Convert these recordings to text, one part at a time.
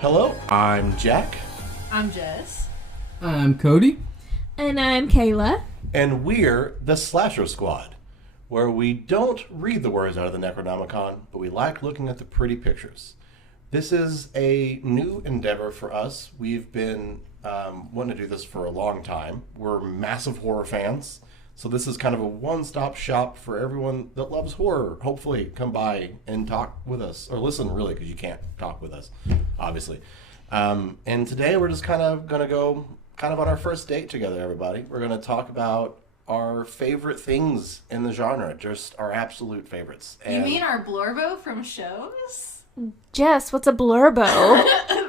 Hello, I'm Jack. I'm Jess. I'm Cody. And I'm Kayla. And we're the Slasher Squad, where we don't read the words out of the Necronomicon, but we like looking at the pretty pictures. This is a new endeavor for us. We've been wanting to do this for a long time. We're massive horror fans, so this is kind of a one-stop shop for everyone that loves horror. Hopefully, come by and talk with us, or listen, really, because you can't talk with us, obviously. And today we're just kind of going to go on our first date together, everybody. We're going to talk about our favorite things in the genre, just our absolute favorites. You mean our blurbo from shows? Jess, what's a blurbo?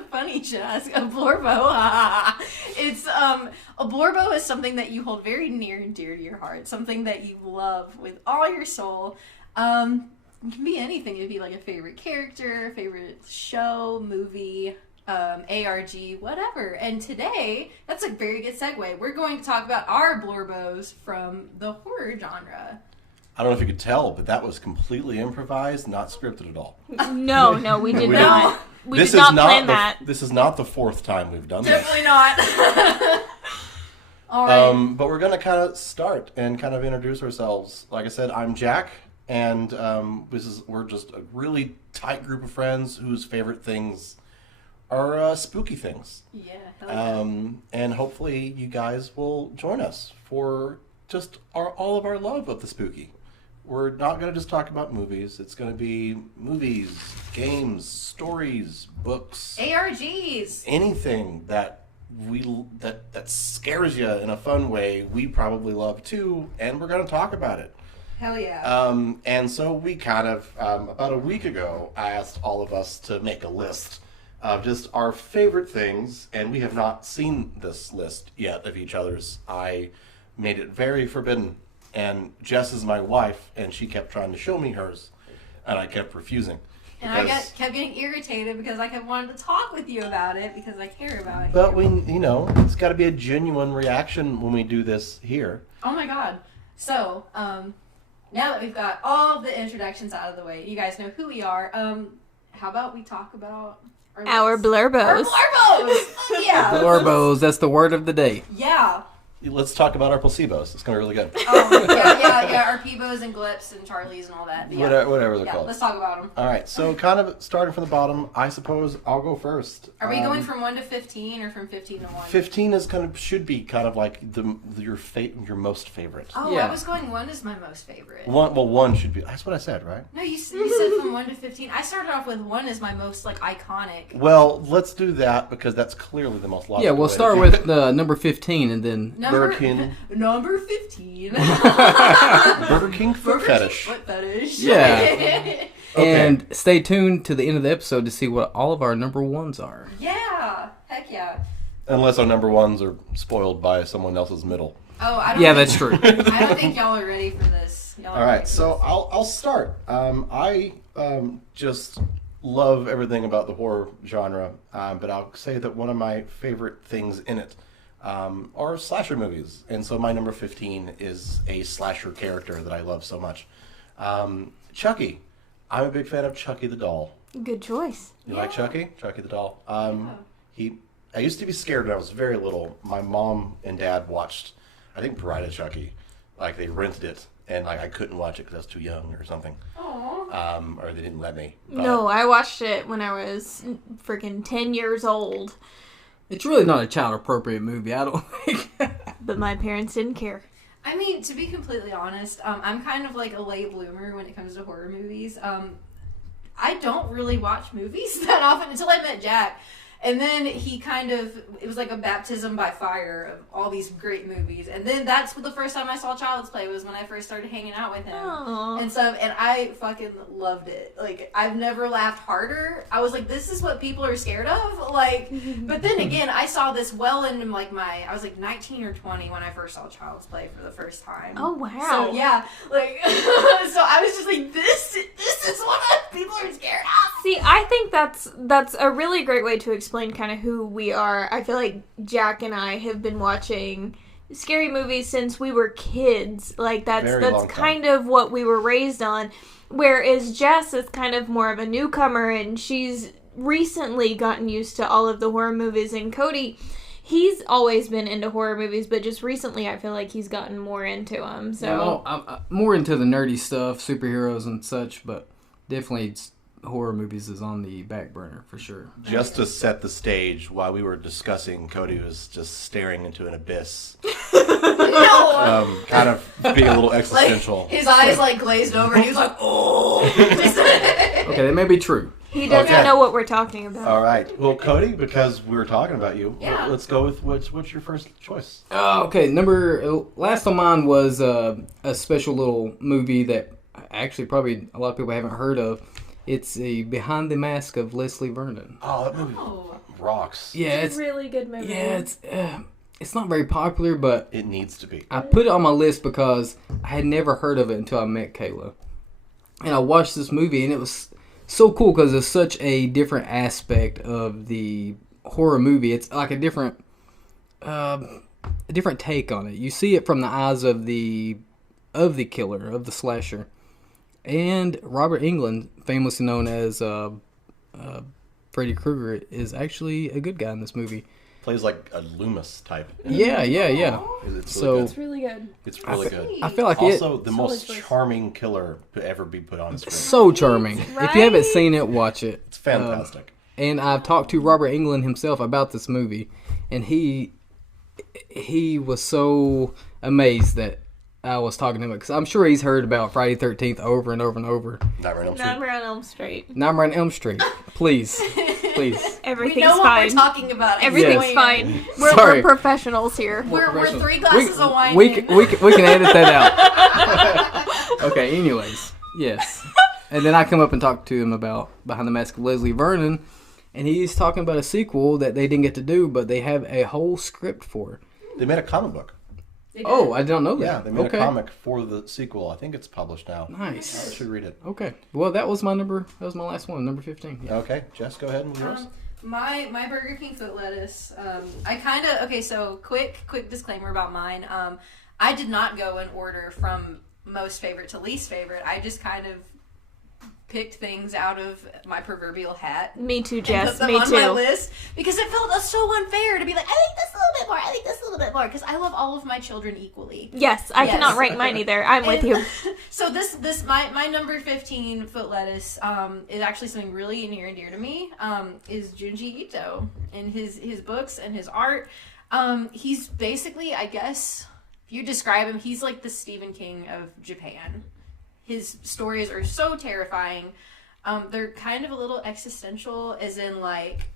Funny, Jess. A blurbo. It's a blurbo is something that you hold very near and dear to your heart. Something that you love with all your soul. It can be anything. It could be like a favorite character, favorite show, movie, ARG, whatever. And today, that's a very good segue. We're going to talk about our blorbos from the horror genre. I don't know if you could tell, but that was completely improvised, not scripted at all. No, we did not. We did not plan that. This is not the fourth time we've done this. Definitely not. All right. But we're going to kind of start and kind of introduce ourselves. Like I said, I'm Jack, and we're just a really tight group of friends whose favorite things are spooky things. Yeah. Hell yeah. And hopefully you guys will join us for just all of our love of the spooky. We're not going to just talk about movies. It's going to be movies, games, stories, books, ARGs. anything that that scares you in a fun way. We probably love too, and we're going to talk about it. Hell yeah. And so we kind of about a week ago, I asked all of us to make a list of just our favorite things, and we have not seen this list yet of each other's. I made it very forbidden. And Jess is my wife, and she kept trying to show me hers, and I kept refusing. And I kept getting irritated because I kept wanting to talk with you about it because I care about it. But it's got to be a genuine reaction when we do this here. Oh my god. So, now that we've got all the introductions out of the way, you guys know who we are. How about we talk about our blurbos? Our blurbos! Yeah. Blorbos, that's the word of the day. Yeah. Let's talk about our placebos. It's going to be really good. Oh, yeah. Our Peebos and Glips and Charlies and all that. Yeah. Whatever they're called. Let's talk about them. All right, so kind of starting from the bottom, I suppose I'll go first. Are we going from 1 to 15 or from 15 to 1? 15 should be kind of like your most favorite. Oh, Yeah. I was going 1 is my most favorite. One should be. That's what I said, right? No, you said from 1 to 15. I started off with 1 is my most iconic. Well, let's do that because that's clearly the most logical. Yeah, we'll start with number 15 and then... Burger King. Number 15. Burger King foot fetish. Foot fetish. Yeah. Okay. And stay tuned to the end of the episode to see what all of our number ones are. Yeah. Heck yeah. Unless our number ones are spoiled by someone else's middle. Oh, I don't Yeah, think, that's true. I don't think y'all are ready for this. All right, so I'll start. I just love everything about the horror genre, but I'll say that one of my favorite things in it are slasher movies. And so my number 15 is a slasher character that I love so much. Chucky. I'm a big fan of Chucky the doll. Good choice. You like Chucky? Chucky the doll. I used to be scared when I was very little. My mom and dad watched, I think, Bride of Chucky. Like, they rented it, and I couldn't watch it because I was too young or something. Aww. Or they didn't let me. But No, I watched it when I was freaking 10 years old. It's really not a child-appropriate movie, I don't think. But my parents didn't care. I mean, to be completely honest, I'm kind of like a late bloomer when it comes to horror movies. I don't really watch movies that often until I met Jack. And then it was like a baptism by fire of all these great movies. And then that's the first time I saw Child's Play was when I first started hanging out with him. Aww. And I fucking loved it. Like, I've never laughed harder. I was like, this is what people are scared of? Like, but then again, I saw this well into like I was like 19 or 20 when I first saw Child's Play for the first time. Oh, wow. So, yeah, like, so I was just like, this is what people are scared of. See, I think that's a really great way to explain kind of who we are. I feel like Jack and I have been watching scary movies since we were kids. Like, that's kind of what we were raised on. Whereas Jess is kind of more of a newcomer, and she's recently gotten used to all of the horror movies, and Cody, he's always been into horror movies, but just recently I feel like he's gotten more into them. So I'm more into the nerdy stuff, superheroes and such, but definitely horror movies is on the back burner for sure. Just to set the stage, while we were discussing, Cody was just staring into an abyss. No! Kind of being a little existential. Like, his eyes like glazed over and he was like, oh! Okay, that may be true. he doesn't Okay. know what we're talking about. All right. Well, Cody, because we were talking about you, Yeah. let's go with what's your first choice? Okay, last on mine was a special little movie that actually probably a lot of people haven't heard of. It's the Behind the Mask of Leslie Vernon. Oh, that movie Oh. rocks. Yeah, It's a really good movie. yeah, it's not very popular, but It needs to be. I put it on my list because I had never heard of it until I met Kayla. And I watched this movie, and it was so cool because it's such a different aspect of the horror movie. It's like a different take on it. You see it from the eyes of the killer, of the slasher. And Robert Englund, famously known as Freddy Krueger, is actually a good guy in this movie. Plays like a Loomis type. Yeah. It's So- really It's good. really good. It's really good. I feel like Also, the Solid most choice. charming killer to ever be put on screen. so charming. If you haven't seen it, watch it. It's fantastic. And I've talked to Robert Englund himself about this movie, and he was so amazed that I was talking to him because I'm sure he's heard about Friday the 13th over and over and over. Nightmare on Elm Street. Nightmare on Elm Street. Nightmare on Elm Street, please. We Everything's know what fine. we're talking about. Everything's Yes. fine. We're Sorry. professionals here. We're 3 glasses of wine we, in. we can edit that out. Okay, anyways, yes. And then I come up and talk to him about Behind the Mask of Leslie Vernon, and he's talking about a sequel that they didn't get to do, but they have a whole script for. They made a comic book. They did. Oh, I don't know that. Yeah, they made Okay. a comic for the sequel. I think it's published now. I Nice. should read it. Okay. Well, that was my last one, number 15. Yeah. Okay, Jess, go ahead and yours. My Burger King foot lettuce. I kind of okay. So quick disclaimer about mine. I did not go in order from most favorite to least favorite. I just kind of picked things out of my proverbial hat. Me too, And Jess. put them Me on my too. list because it felt so unfair to be like, I think this a little bit more. I think this a little bit more because I love all of my children equally. Yes, I Yes. cannot rank mine either. I'm with And- you. So my number 15 foot lettuce is actually something really near and dear to me. Is Junji Ito and his books and his art. He's basically, I guess, if you describe him, he's like the Stephen King of Japan. His stories are so terrifying. They're kind of a little existential, as in like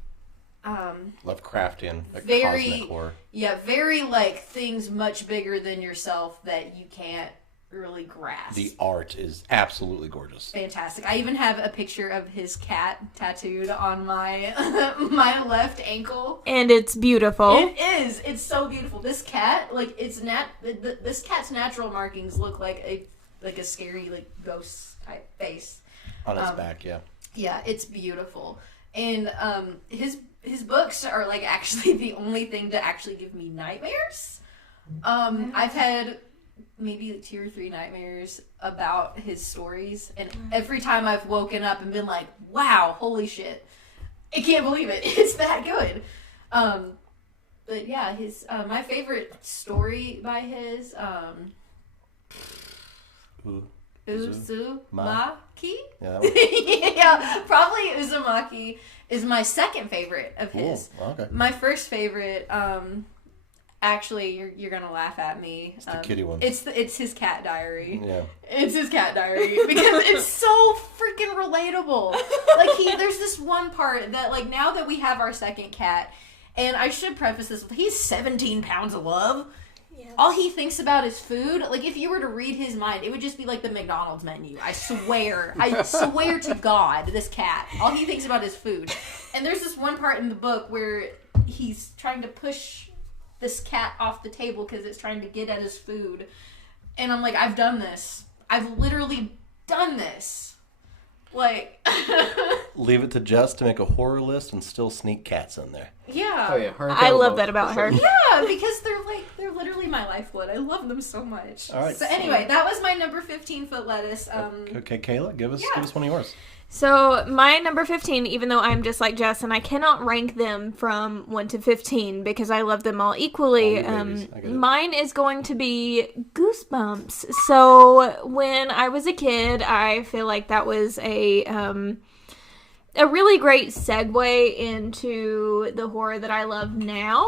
Lovecraftian, like very- cosmic horror. yeah, very like things much bigger than yourself that you can't really grasp. The art is absolutely gorgeous. Fantastic. I even have a picture of his cat tattooed on my my left ankle. And it's beautiful. It is. It's so beautiful. This cat, like this cat's natural markings look like a scary like ghost type face. On its back, yeah. Yeah, it's beautiful. And his books are like actually the only thing to actually give me nightmares. I've had maybe 2 or 3 nightmares about his stories, and every time I've woken up and been like, wow, holy shit, I can't believe it. It's that good. But yeah, his my favorite story by his Uzumaki? Yeah, that one. Yeah, probably Uzumaki is my second favorite of his. Cool. Okay. My first favorite, actually, you're gonna laugh at me. It's the kitty one. It's his cat diary. Yeah. It's his cat diary because it's so freaking relatable. Like there's this one part that like now that we have our second cat, and I should preface this with he's 17 pounds of love. All he thinks about is food. Like, if you were to read his mind, it would just be like the McDonald's menu. I swear to God, this cat. All he thinks about is food. And there's this one part in the book where he's trying to push this cat off the table because it's trying to get at his food. And I'm like, I've done this. I've literally done this. Like, Leave it to Jess to make a horror list and still sneak cats in there. yeah. Oh yeah, her and I Kayla love both. that about her. Yeah, because they're literally my lifeblood. I love them so much. All right. So anyway, that was my number 15 foot lettuce. Okay, Kayla, give us one of yours. So my number 15, even though I'm just like Jess, and I cannot rank them from 1 to 15 because I love them all equally. All you babies. I get it. Mine is going to be Goosebumps. So when I was a kid, I feel like that was a really great segue into the horror that I love now.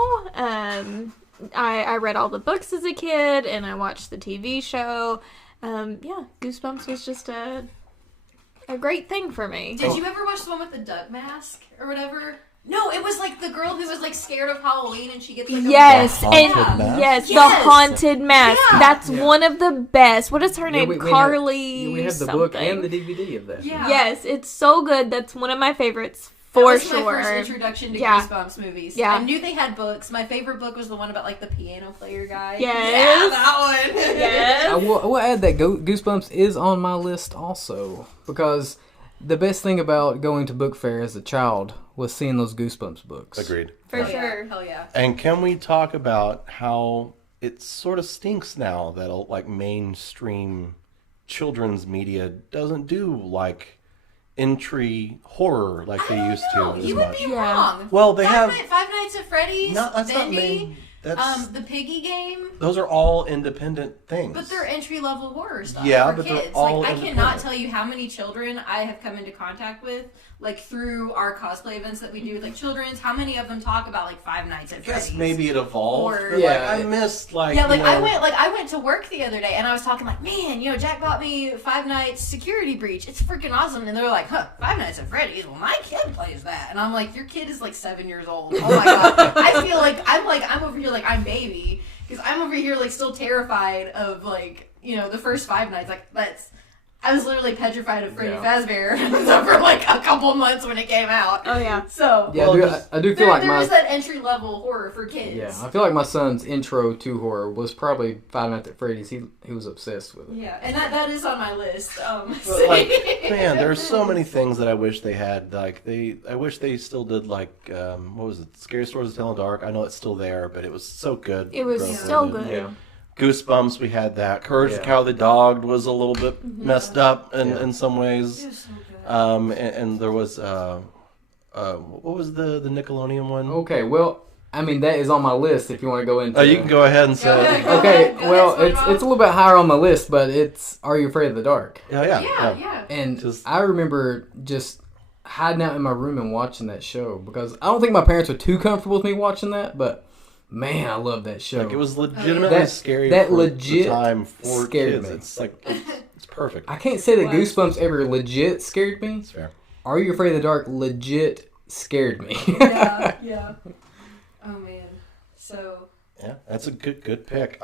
I read all the books as a kid, and I watched the TV show. Goosebumps was just a great thing for me. Did you ever watch the one with the duck mask or whatever? No, it was like the girl who was like scared of Halloween and she gets like yes, a and mask? the haunted mask. Yeah. That's one of the best. What is her name? we Carly. We have the something. book and the DVD of that. Yeah. Yes, it's so good. That's one of my favorites That for was sure. my first introduction to Yeah. Goosebumps movies. Yeah. I knew they had books. My favorite book was the one about like the piano player guy. Yes. Yeah, that one. Yes. I will add that Goosebumps is on my list also, because the best thing about going to book fair as a child was seeing those Goosebumps books. Agreed. For Hell sure. Yeah. Hell yeah. And can we talk about how it sort of stinks now that like mainstream children's media doesn't do like entry horror like they used to as You would much? be Yeah. wrong. Well, they have. Five Nights at Freddy's. No, that's not Bendy, main. That's the Piggy Game. those are all independent things. But they're entry level horror stuff. Yeah, for but they're kids. all like I cannot independent. tell you how many children I have come into contact with, like through our cosplay events that we do with like children's. How many of them talk about like Five Nights at I guess Freddy's? maybe it evolved. Or- but, Yeah. I missed like Yeah, like you know, I went to work the other day and I was talking like, man, Jack bought me Five Nights Security Breach. It's freaking awesome. And they're like, Five Nights at Freddy's. Well, my kid plays that, and I'm like, your kid is like 7 years old. Oh my god. I feel like I'm over here like I'm baby because I'm over here like still terrified of like the first Five Nights. Like I was literally petrified of Freddy Fazbear for like a couple months when it came out. Oh yeah. So Yeah, Well, I do feel like there is that entry level horror for kids. Yeah, I feel like my son's intro to horror was probably Five Nights at Freddy's. He was obsessed with it. Yeah, and that is on my list. But, like, man, there's so many things that I wish they had. Like I wish they still did. Like, what was it? Scary Stories to Tell in the Dark. I know it's still there, but it was so good. It was growing so up with it. good. Yeah. Goosebumps. We had that. Courage the Yeah. Cowardly Dog was a little bit messed up in Yeah. some ways. It was so good. And there was what was the Nickelodeon one? Okay, well, I mean that is on my list. If you want to go into. Oh, you can go ahead and say. Go ahead. Okay, Go ahead, well, SpongeBob. it's a little bit higher on my list, but it's Are You Afraid of the Dark? Yeah. And Just- I remember just hiding out in my room and watching that show because I don't think my parents were too comfortable with me watching that, but man, I love that show. Like it was legitimately That- scary. that for legit the time for scared kids. me. It's like it's perfect. I can't say that Wow. Goosebumps ever legit scared me. It's fair. Are You Afraid of the Dark legit scared me. Yeah. Oh man. So Yeah, that's a good pick.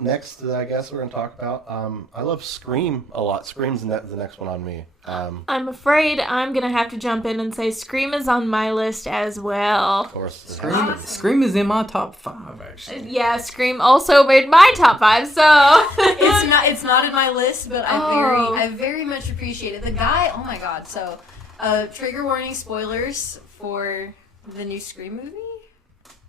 Next, I guess we're gonna talk about. I love Scream a lot. Scream's the next one on me. I'm afraid I'm gonna have to jump in and say Scream is on my list as well. Of course, Scream is in my top 5 actually. Yeah, Scream also made my top 5, so it's not in my list, but I very much appreciate it. The guy, oh my god. So, trigger warning, spoilers for the new Scream movie.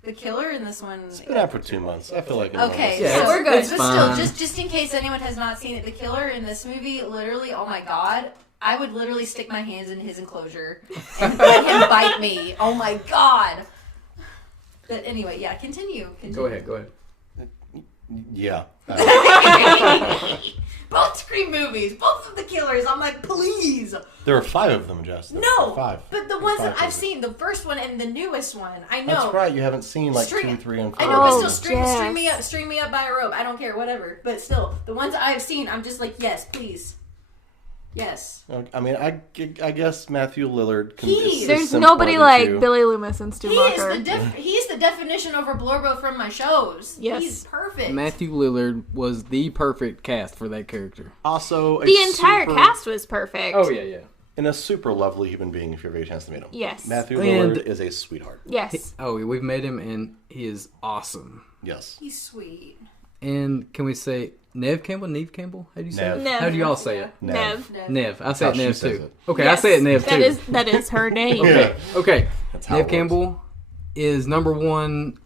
The killer in this one. It's been out for 2 months. I feel like. Okay, Yeah, so we're good. It's But fine. still, just in case anyone has not seen it, the killer in this movie, literally, oh my god, I would literally stick my hands in his enclosure and let him bite me. Oh my god. But anyway, yeah, continue. Go ahead. Yeah. Both Scream movies, both of the killers. I'm like, please. There are 5 of them, Jess. There No, are 5. but the ones that 5 I've seen, the first one and the newest one, I know. That's right. You haven't seen like String- 2, 3, and 4. I know, but Oh, still string Jess. me up by a rope. I don't care, whatever. But still, the ones I have seen, I'm just like, yes, please, yes. I mean, I guess Matthew Lillard. He- there's simpler nobody than like two. Billy Loomis and Stu He Macher. is he's the definition over Blorbo from my shows. Yes. He's perfect. Matthew Lillard was the perfect cast for that character. Also, The entire cast was perfect. yeah. and a super lovely human being. If you ever get a chance to meet him. Yes. Matthew And- Lillard is a sweetheart. Yes. Oh, we've met him and he is awesome. Yes. He's sweet. And can we say Neve Campbell? How do you say Nev. it? Nev. How do y'all say it? Nev. Nev. I say How it she Nev says too. it. Okay, Yes. I say it Nev too. That is her name. Yeah. Okay. That's how Neve it works. Campbell is number 1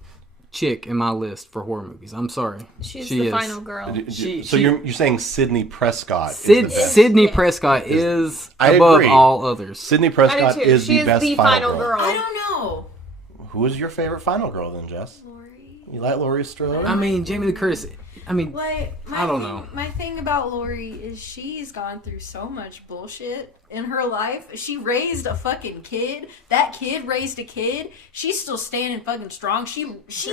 chick in my list for horror movies. I'm sorry. She's She the is. final girl. You're saying Sydney Prescott is the best. Sydney Prescott is I above agree. all others. Sydney I do Prescott too. is She the best final girl. I don't know. Who is your favorite final girl then, Jess? Lori. You like Laurie Strode? I mean, Jamie Lee Curtis. I mean, Like, I don't know. My thing about Lori is she's gone through so much bullshit in her life. She raised a fucking kid. That kid raised a kid. She's still standing fucking strong. She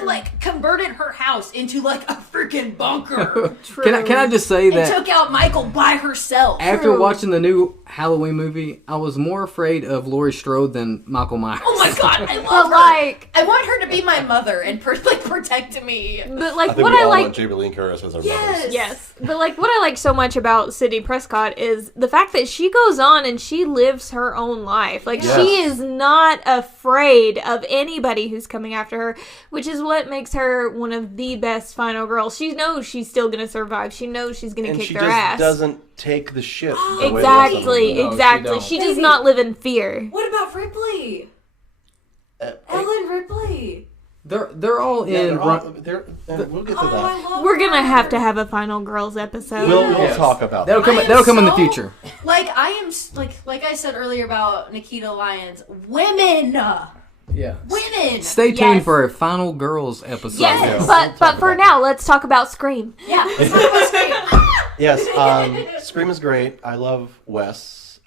like converted her house into like a freaking bunker. can I just say And that took out Michael by herself. after watching the new Halloween movie, I was more afraid of Laurie Strode than Michael Myers. Oh my god, I But love her. like, I want her to be my mother and protect me. but I like think what we I all like. want Jamie Lee Curtis as our Yes. mothers. Yes, but like what I like so much about Sydney Prescott is the fact that she goes on and she lives her own life. Like Yes. she is not afraid of anybody who's coming after her, which is what makes her one of the best final girls. She knows she's still gonna survive. She knows she's gonna And kick she their just ass. doesn't take the shit. the way the rest of them Exactly, do. No, she exactly. don't. She does Baby. not live in fear. What about Ripley? Ellen Ripley. They're all Yeah, in. we'll get to Oh, that. I love We're gonna her. have a final girls episode. We'll Yes. talk about That'll that. come. I am That'll come in the so- future. Like I am like I said earlier about Nikita Lyons. Women. Yeah. Women. Stay tuned Yes. for a final girls episode. Yes, Yeah. We'll but talk for about now, let's talk about Scream. Yeah. Let's talk about Scream. Yes, Scream is great. I love Wes.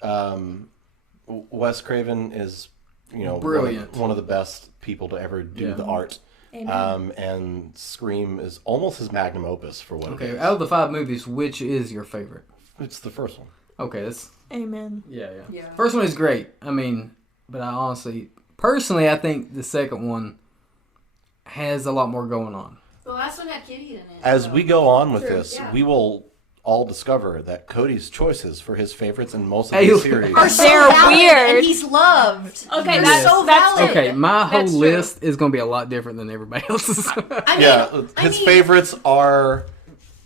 Wes Craven is, Brilliant. one of the best people to ever do Yeah. the art. And Scream is almost his magnum opus for what it Okay, is. out of the 5 movies, which is your favorite? It's the first one. Okay, that's Amen. yeah. Yeah. First one is great. I mean, but I honestly, personally, I think the second one has a lot more going on. The last one had Kitty in it. As so- we go on with True, this, yeah. we will all discover that Cody's choices for his favorites in most of Hey, these series are so They're valid, weird. and he's loved. Okay, They're so that's valid. Okay, my whole That's true. list is going to be a lot different than everybody else's. I mean, Yeah, his favorites are,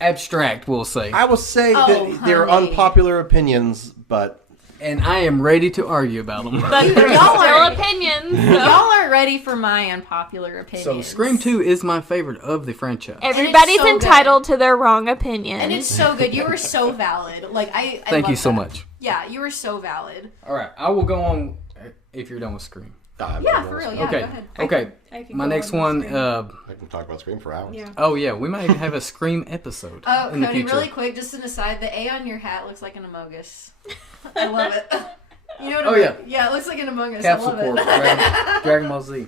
Abstract, we'll say. I will say Oh, that they're honey. unpopular opinions, but And I am ready to argue about them. But there's Y'all still are- opinions. Y'all aren't ready for my unpopular opinions. So, Scream 2 is my favorite of the franchise. Everybody's so good. entitled to their wrong opinion. And it's so good. You were so valid. Like I Thank love you so that. much. Yeah, you were so valid. All right, I will go on if you're done with Scream. Yeah, for real. Yeah, Okay, go ahead. okay. I can My go next on one, Scream. I can talk about Scream for hours. Yeah. oh yeah, we might even have a Scream episode Oh, in the Cody, future. really quick, just an aside. The A on your hat looks like an Amogus. I love it. You know what Oh, I mean? yeah. Yeah, it looks like an Among Us. Capsule I love Corp, it. Dragon Ball Z.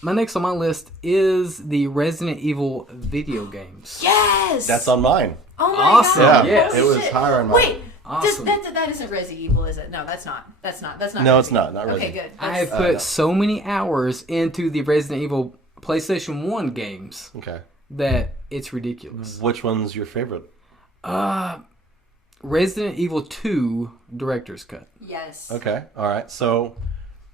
My next on my list is the Resident Evil video games. Yes! That's on mine. Oh my Awesome. god. Yeah, Yes. it was Shit. higher on mine. Wait, Awesome. that isn't Resident Evil, is it? No, that's not. That's not. No, it's Resi. not. Not Okay, Resi. good. I have That's- put so many hours into the Resident Evil PlayStation 1 games Okay. that it's ridiculous. Which one's your favorite? Resident Evil 2 Director's Cut. Yes. Okay. All right. So,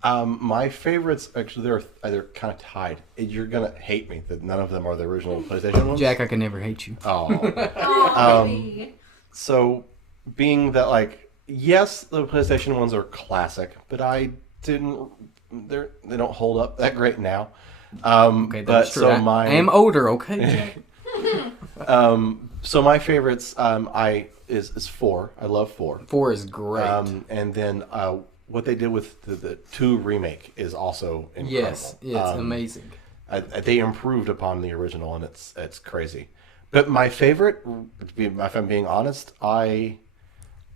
my favorites actually they're kind of tied. You're gonna hate me that none of them are the original PlayStation ones. Jack, I can never hate you. Oh. Oh, baby. So, being that yes, the PlayStation ones are classic, but I didn't. They don't hold up that great now. Okay, but that's true. so I am older, okay, Jack? So my favorites is 4. I love 4. 4 is great. And then what they did with the 2 remake is also incredible. yes, it's amazing. They improved upon the original, and it's crazy. But my favorite, if I'm being honest, I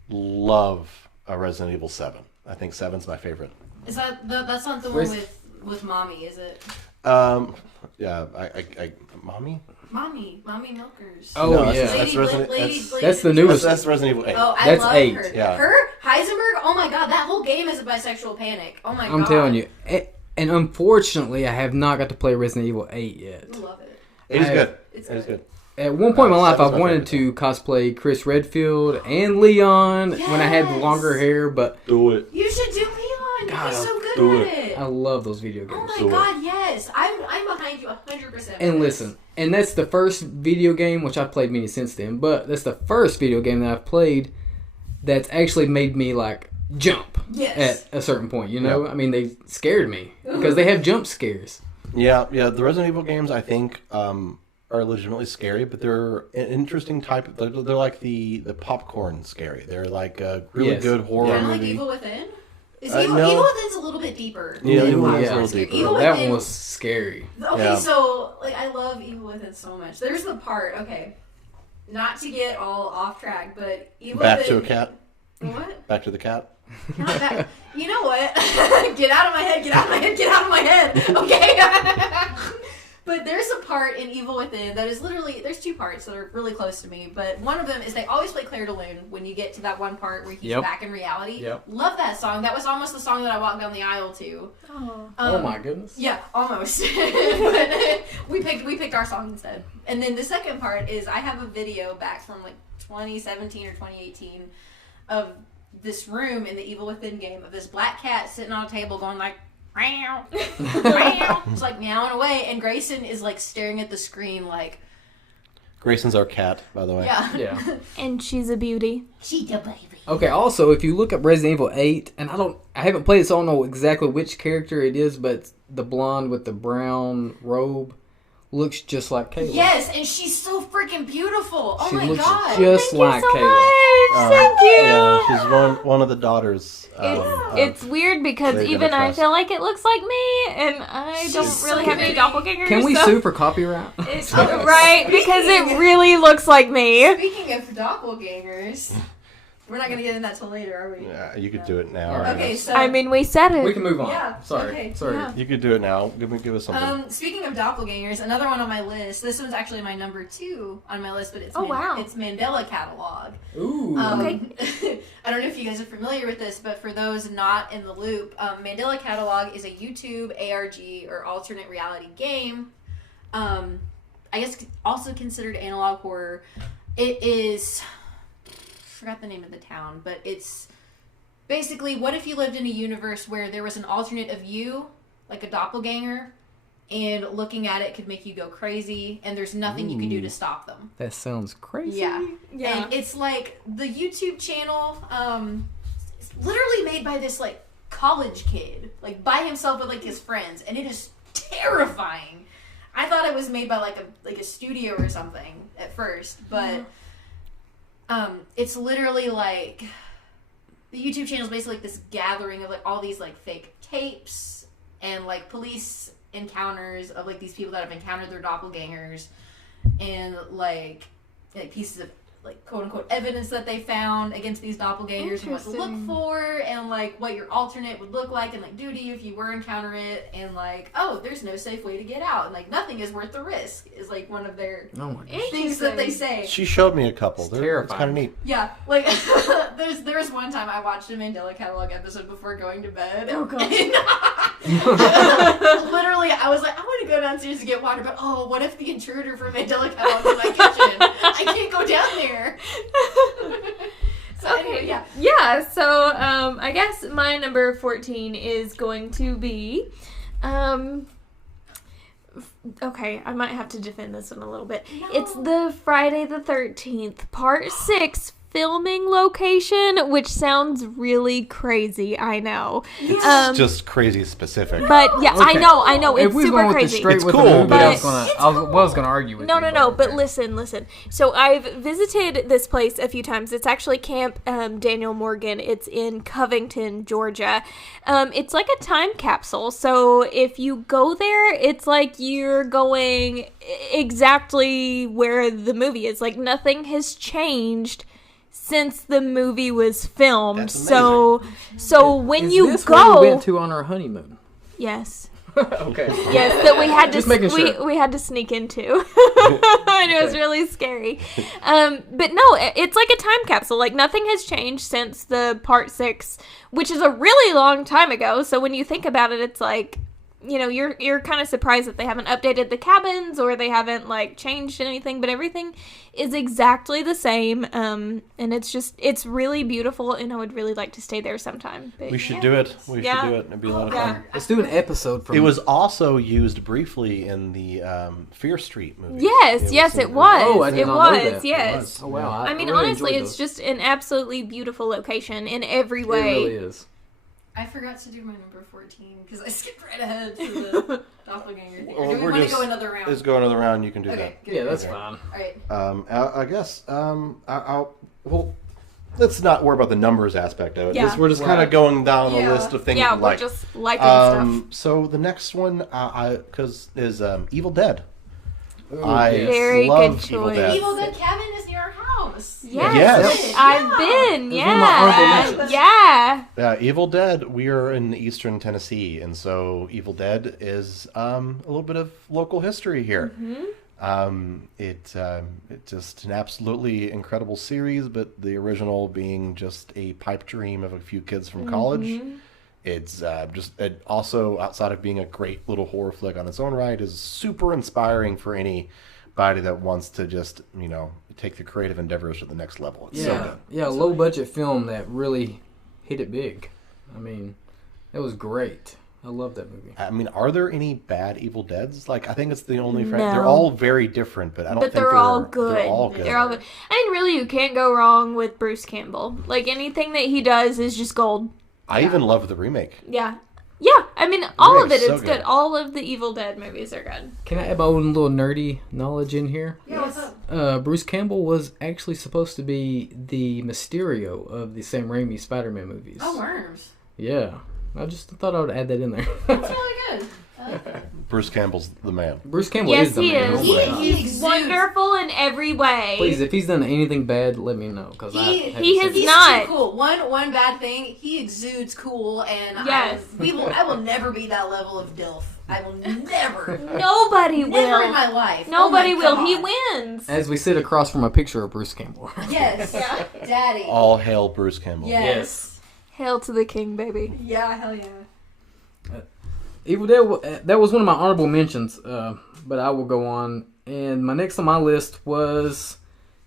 love Resident Evil 7. I think 7's my favorite. Is that's not the one Where's- with mommy, is it? Yeah, Mommy? Mommy Milkers. Oh, No, yeah. that's Resident. That's the newest. That's Resident Evil 8. Oh, I That's love 8. her. Yeah. Her Heisenberg. Oh my god, that whole game is a bisexual panic. Oh my god. I'm telling you. And unfortunately, I have not got to play Resident Evil 8 yet. I love it. It is I- good. It's It is good. good. At one point in my life, I 7's my wanted to cosplay Chris Redfield and Leon when I had the Yes. longer hair, but Do it. You should do Leon. God, He's so good do at it. it. I love those video Oh games. my Do it. god, yes. I'm behind you 100%. And listen, and that's the first video game, which I've played many since then, but that's the first video game that I've played that's actually made me jump Yes. at a certain point, you know? Yep. I mean, they scared me because they have jump scares. Yeah. The Resident Evil games, I think, are legitimately scary, but they're an interesting type. They're like the popcorn scary. They're like a really Yes. good horror Kind of like movie. Evil Within. No. Evil Within's a little bit deeper. Yeah, Evil Within's Yeah. a little deeper. Evil That Within- one was scary. Okay, Yeah. so like I love Evil Within so much. There's the part. Okay, not to get all off track, but Evil Back to Within. a cat. What? Back to the cat. Not back. You know what? Get out of my head. Get out of my head. Get out of my head. Okay. But there's a part in Evil Within that is literally, there's two parts that are really close to me, but one of them is they always play Claire de Lune when you get to that one part where he's Yep. back in reality. Yep. Love that song. That was almost the song that I walked down the aisle to. Oh my goodness. Yeah, almost. But we picked our song instead. And then the second part is I have a video back from like 2017 or 2018 of this room in the Evil Within game of this black cat sitting on a table going like meow, meow. It's like meowing away, and Grayson is like staring at the screen like, Grayson's our cat, by the way. yeah. Yeah. And she's a beauty. She the baby. Okay, also, if you look up Resident Evil 8, and I haven't played it, so I don't know exactly which character it is, but the blonde with the brown robe looks just like Kayla. Yes, and she's so freaking beautiful. Oh She my looks god. just Thank like you so Kayla. much. Thank you. Yeah, she's one of the daughters. It's weird because They're even gonna I trust. feel like it looks like me, and I don't She's really so have any pretty. doppelgangers. Can we so- sue for copyright? Right, because it really looks like me. Speaking of doppelgangers, we're not gonna get into that till later, are we? Yeah, you could do it now. Alright. Okay, so I mean, we said it. We can move on. Yeah, Sorry. okay, Sorry. yeah. You could do it now. Give us something. Speaking of doppelgangers, another one on my list. This one's actually my number 2 on my list, but it's wow. it's Mandela Catalog. Ooh. Okay. I don't know if you guys are familiar with this, but for those not in the loop, Mandela Catalog is a YouTube ARG or alternate reality game. I guess also considered analog horror. It is, forgot the name of the town, but it's basically what if you lived in a universe where there was an alternate of you, like a doppelganger, and looking at it could make you go crazy, and there's nothing you can do to stop them. That sounds crazy. Yeah. Yeah. And it's like the YouTube channel, it's literally made by this like college kid, like by himself with like his friends, and it is terrifying. I thought it was made by like a studio or something at first, but it's literally like the YouTube channel is basically like this gathering of like all these like fake tapes and like police encounters of like these people that have encountered their doppelgangers and like pieces of like quote unquote evidence that they found against these doppelgangers and what to look Interesting. for and like what your alternate would look like and like do to you if you were encounter it and like oh there's no safe way to get out and like nothing is worth the risk is like one of their Oh my gosh. things that they say. She showed me a couple. It's It's terrifying. kind of neat. Yeah, like there was one time I watched a Mandela Catalog episode before going to bed. Oh, God. Literally, I was like, I want to go downstairs to get water, but oh, what if the intruder from Mandela Catalog is in my kitchen? I can't go down there. So anyway, yeah. Yeah, so I guess my number 14 is going to be okay, I might have to defend this one a little bit. No. It's the Friday the 13th Part 6 filming location, which sounds really crazy, I know. It's just crazy specific. But yeah, Okay. I know, If it's we was super going with the crazy. straight It's with cool, the movie, but I was gonna argue with No, you. but okay. listen. So I've visited this place a few times. It's actually Camp Daniel Morgan. It's in Covington, Georgia. It's like a time capsule. So if you go there, it's like you're going exactly where the movie is. Like nothing has changed since the movie was filmed. That's So when Is you this go, where we went to on our honeymoon? yes. Okay. Yes, that we had to Just making sure. we had to sneak into, and it was Okay. really scary. But no, it's like a time capsule. Like nothing has changed since the Part 6, which is a really long time ago. So when you think about it, it's like, you know, you're kind of surprised that they haven't updated the cabins or they haven't like changed anything, but everything is exactly the same. And it's really beautiful, and I would really like to stay there sometime. But We should yeah. do it. We should Yeah. do it. It'd be a lot of Yeah. fun. Let's do an episode from. It was also used briefly in the Fear Street movie. Yes, it was. Oh, I did it not know was. that. Yes. Oh wow. I mean, really honestly, enjoyed it's those. just an absolutely beautiful location in every It way. really is. I forgot to do my number 14 because I skipped right ahead to the doppelganger thing. Well, Or do we want to go another round? Let's go another round. You can do Okay, good. Yeah, that's Okay. fine. All right. I guess. Well, let's not worry about the numbers aspect of it. Yeah. We're just kind of going down Yeah. a list of things Yeah, we we're like. just liking stuff. So the next one, is Evil Dead. Ooh, I yes. Very love good Evil choice. Dead. Evil Dead Cabin is near our house. Yes, Yes. I've Yeah. been. It was one of my honorable Yeah, mentions. yeah. Evil Dead. We are in eastern Tennessee, and so Evil Dead is a little bit of local history here. It's just an absolutely incredible series, but the original being just a pipe dream of a few kids from college. It's also, outside of being a great little horror flick on its own right, is super inspiring for anybody that wants to just, take the creative endeavors to the next level. It's so good. Yeah, a low budget film that really hit it big. I mean, it was great. I love that movie. I mean, are there any bad Evil Deads? Like, I think it's the only No. They're all very different, but I don't But think they're all good. They're all good. They're all good. I mean, really, you can't go wrong with Bruce Campbell. Like, anything that he does is just gold. I even love the remake. Yeah. Yeah, I mean, all of it Remake's is so good. good. All of the Evil Dead movies are good. Can I add my own little nerdy knowledge in here? Yeah, what's up? Bruce Campbell was actually supposed to be the Mysterio of the Sam Raimi Spider-Man movies. Oh, worms. Yeah. I just thought I would add that in there. That's really good. I like that. Bruce Campbell's the man. Bruce Campbell Yes, is the he man. is. Oh He- my God. he- He's wonderful in every way. Please, if he's done anything bad, let me know. Because he has He's not. too cool. One bad thing, he exudes cool, and Yes. I will never be that level of dilf. I will never, Nobody never in will. my life. Nobody Oh my will. He God. wins. As we sit across from a picture of Bruce Campbell. Yes, Daddy. All hail Bruce Campbell. Yes. Hail to the king, baby. Yeah, hell yeah. Evil Dead, that was one of my honorable mentions, but I will go on. And my next on my list was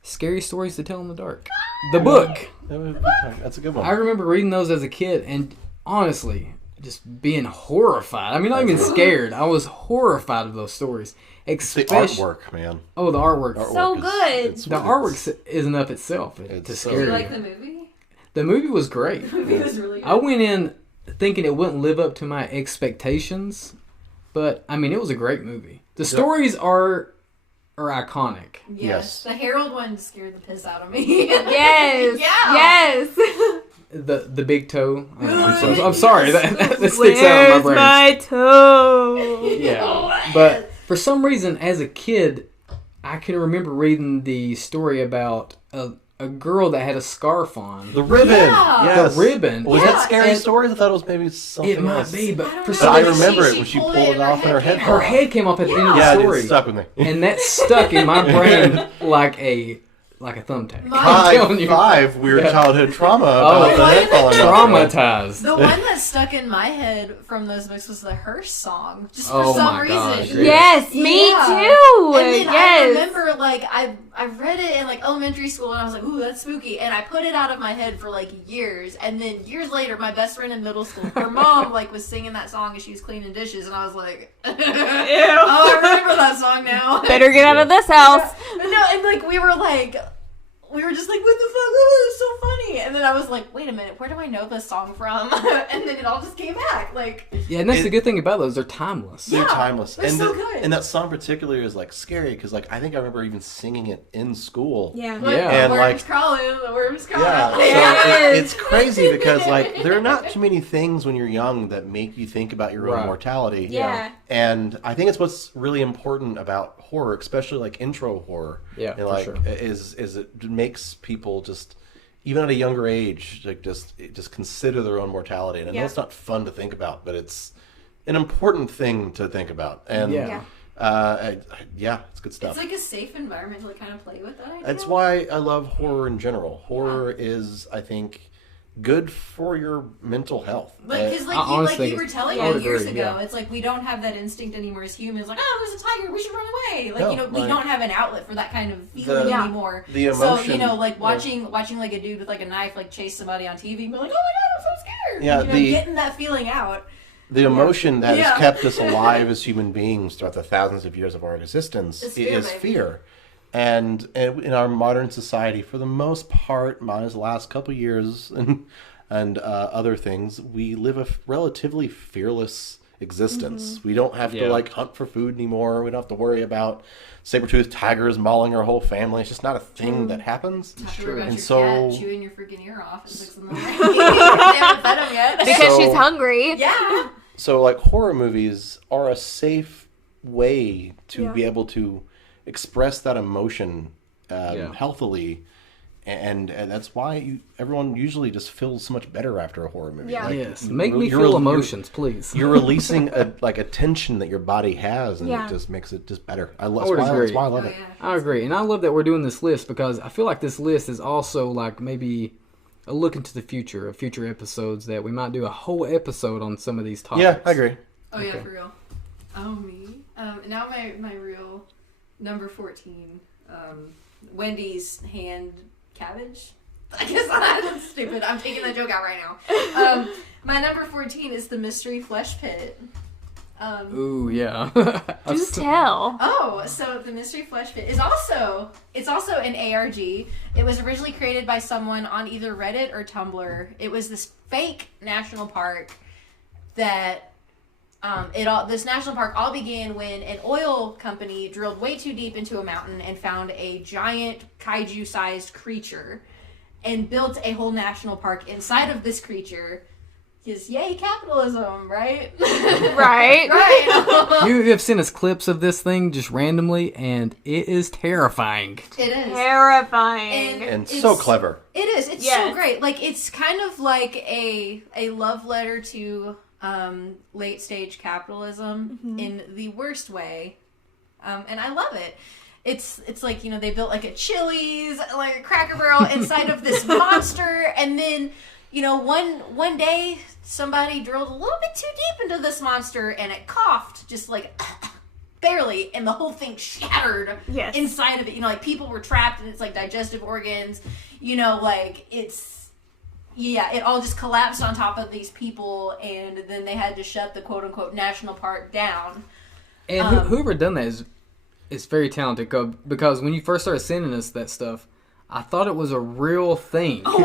Scary Stories to Tell in the Dark. The book. That's a good one. I remember reading those as a kid and honestly just being horrified. I mean, not even scared. I was horrified of those stories. It's the artwork, man. Oh, the artwork. So good. The artwork is enough itself to It's scare so Do you you. like the movie? The movie was great. The movie was really good. I went in thinking it wouldn't live up to my expectations, but I mean, it was a great movie. The stories are iconic. Yes. The Harold one scared the piss out of me. Yes. Yeah. Yes. The big toe. I'm sorry, that sticks out in my Where's brain. my toe? Yeah, but for some reason, as a kid, I can remember reading the story about a girl that had a scarf on. The ribbon. Yeah. Yes. The ribbon. Was Yeah. that Scary And- Stories? I thought it was maybe something It might else. be, but I don't for know. some I reason, remember it when she pulled it off and her head came her off. head came off at the end of Yeah, the it story, stuck with me. and that stuck in my brain like a thumbtack. My- I'm telling you. Five weird Yeah. childhood trauma Oh, about the head falling off. Traumatized. The one that stuck in my head from those books was the Hearst song. Just for Oh some my reason. gosh, Yes, me Yeah. too. And then I Yes. remember, like, I read it in, like, elementary school, and I was like, ooh, that's spooky. And I put it out of my head for, like, years. And then years later, my best friend in middle school, her mom, like, was singing that song as she was cleaning dishes. And I was like, oh, I remember that song now. Better get out of this house. But no, and, like, we were just like, what the fuck? Oh, it's so funny. And then I was like, wait a minute, where do I know this song from? And then it all just came back. Like, Yeah, and that's the good thing about those. They're timeless. They're Yeah, timeless. they're and so the- good. And that song particularly is like scary because like I think I remember even singing it in school. Yeah. Yeah. And, the worms like- crawling, the worms crawling. Yeah, so Yes. it's crazy because like there are not too many things when you're young that make you think about your own Right. mortality. Yeah. And I think it's what's really important about horror, especially like intro horror. Yeah, and, for like sure. is it makes people just even at a younger age like just consider their own mortality. And I know Yeah. it's not fun to think about, but it's an important thing to think about. And Yeah. yeah, it's good stuff. It's like a safe environment to like, kind of play with that idea. That's why I love horror in general. Horror is, I think, good for your mental health. Because like, I honestly you were telling I would me years agree, ago, yeah. it's like we don't have that instinct anymore as humans. Like, oh, there's a tiger, we should run away. Like, No, you know, we like- don't have an outlet for that kind of feeling Yeah. anymore. The So, emotion- you know, like yeah. watching like a dude with like a knife like chase somebody on TV and be like, oh my god, I'm so scared. Yeah, you know, the- getting that feeling out. The emotion that Yeah. has kept us alive as human beings throughout the thousands of years of our existence It's fear, is baby. fear. And in our modern society, for the most part, minus the last couple years, and and other things, we live a relatively fearless existence. We don't have to like hunt for food anymore. We don't have to worry about saber-toothed tigers mauling our whole family. It's just not a thing that happens. Not sure about And your so- cat chewing your freaking ear off at 6 in the morning. They haven't fed him yet. Because So- she's hungry. Yeah. So, like, horror movies are a safe way to Yeah. be able to express that emotion Yeah. healthily, and that's why everyone usually just feels so much better after a horror movie. Yeah. Yes, you- make me you're- feel you're- emotions, please. You're releasing a tension that your body has, and Yeah. it just makes it just better. I would That's agree. why I Oh, love it. yeah. I agree, and I love that we're doing this list because I feel like this list is also like maybe a look into the future of future episodes that we might do a whole episode on some of these topics. Yeah, I agree. Oh, yeah, Okay. for real. Oh, me? Now my real number 14, Wendy's hand cabbage. I guess that's stupid. I'm taking that joke out right now. My number 14 is the mystery flesh pit. Ooh, yeah. Do tell. Oh, so the mystery flesh pit is also an ARG. It was originally created by someone on either Reddit or Tumblr. It was this fake national park that this national park all began when an oil company drilled way too deep into a mountain and found a giant kaiju-sized creature and built a whole national park inside of this creature. Because yay, capitalism, right? Right. Right. You have sent us clips of this thing just randomly, and it is terrifying. It is. Terrifying. And it's- so clever. It is. It's Yes. so great. Like, it's kind of like a love letter to late stage capitalism in the worst way, and I love it. It's like, you know, they built like a Chili's, like a Cracker Barrel inside of this monster, and then, you know, one day somebody drilled a little bit too deep into this monster and it coughed just like barely, and the whole thing shattered Yes. inside of it. You know, like people were trapped in its like digestive organs. You know, like it all just collapsed on top of these people, and then they had to shut the quote unquote national park down. And whoever done that is very talented, because when you first started sending us that stuff, I thought it was a real thing. Oh,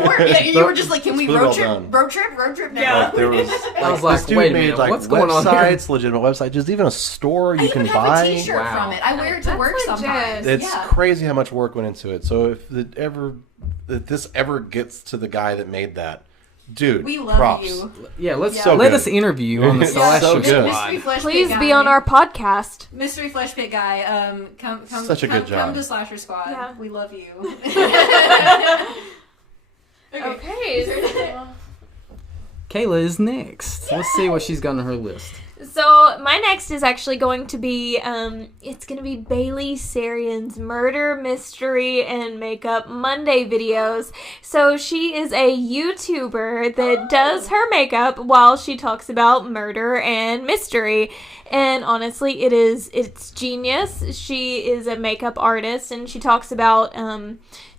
you were just like, can we It's really road well trip? done. Road trip now. Yeah. Like, there was, I was like, this dude wait a made, minute, like, what's going on here? websites, legitimate websites, just even a store I you even can have buy. a T-shirt Wow. from it. I wear it to That's work legit. sometimes. It's Yeah. crazy how much work went into it. So if this ever gets to the guy that made that, dude, We love props. you. Yeah, let's So let good. us interview you on the Yeah, Slash so Show good. Mystery Squad. Flesh Please Pit be guy. on our podcast. Mystery Flesh Pit guy. Come Such a good job. Come to Slasher Squad. Yeah. We love you. Okay. Kayla is next. Let's see what she's got on her list. So my next is actually going to be it's going to be Bailey Sarian's murder mystery and makeup Monday videos. So she is a YouTuber that does her makeup while she talks about murder and mystery. And honestly, it's genius. She is a makeup artist and she talks about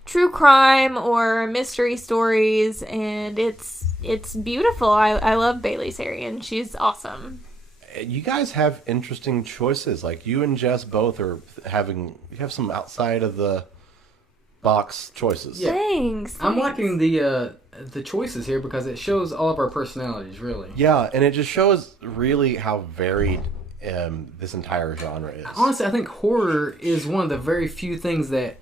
true crime or mystery stories, and it's beautiful. I love Bailey Sarian. She's awesome. You guys have interesting choices. Like you and Jess both you have some outside of the box choices. Yeah. Thanks. I'm liking the choices here because it shows all of our personalities, really. Yeah, and it just shows really how varied this entire genre is. Honestly, I think horror is one of the very few things that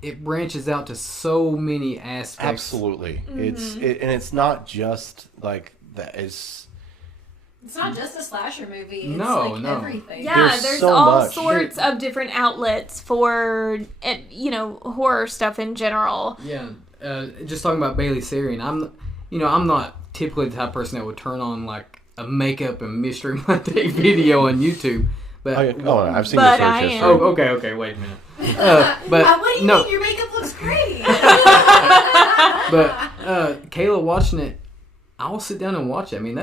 it branches out to so many aspects. Absolutely, and it's not just like that. It's not just a slasher movie. It's No, like no. everything. Yeah, There's there's so all much. sorts of different outlets for, horror stuff in general. Yeah, just talking about Bailey Sarian, I'm not typically the type of person that would turn on like a makeup and mystery Monday video on YouTube. But I've seen But your I search am. history. okay, wait a minute. But What do you no, mean? Your makeup looks great. but Kayla watching it, I'll sit down and watch it. I mean,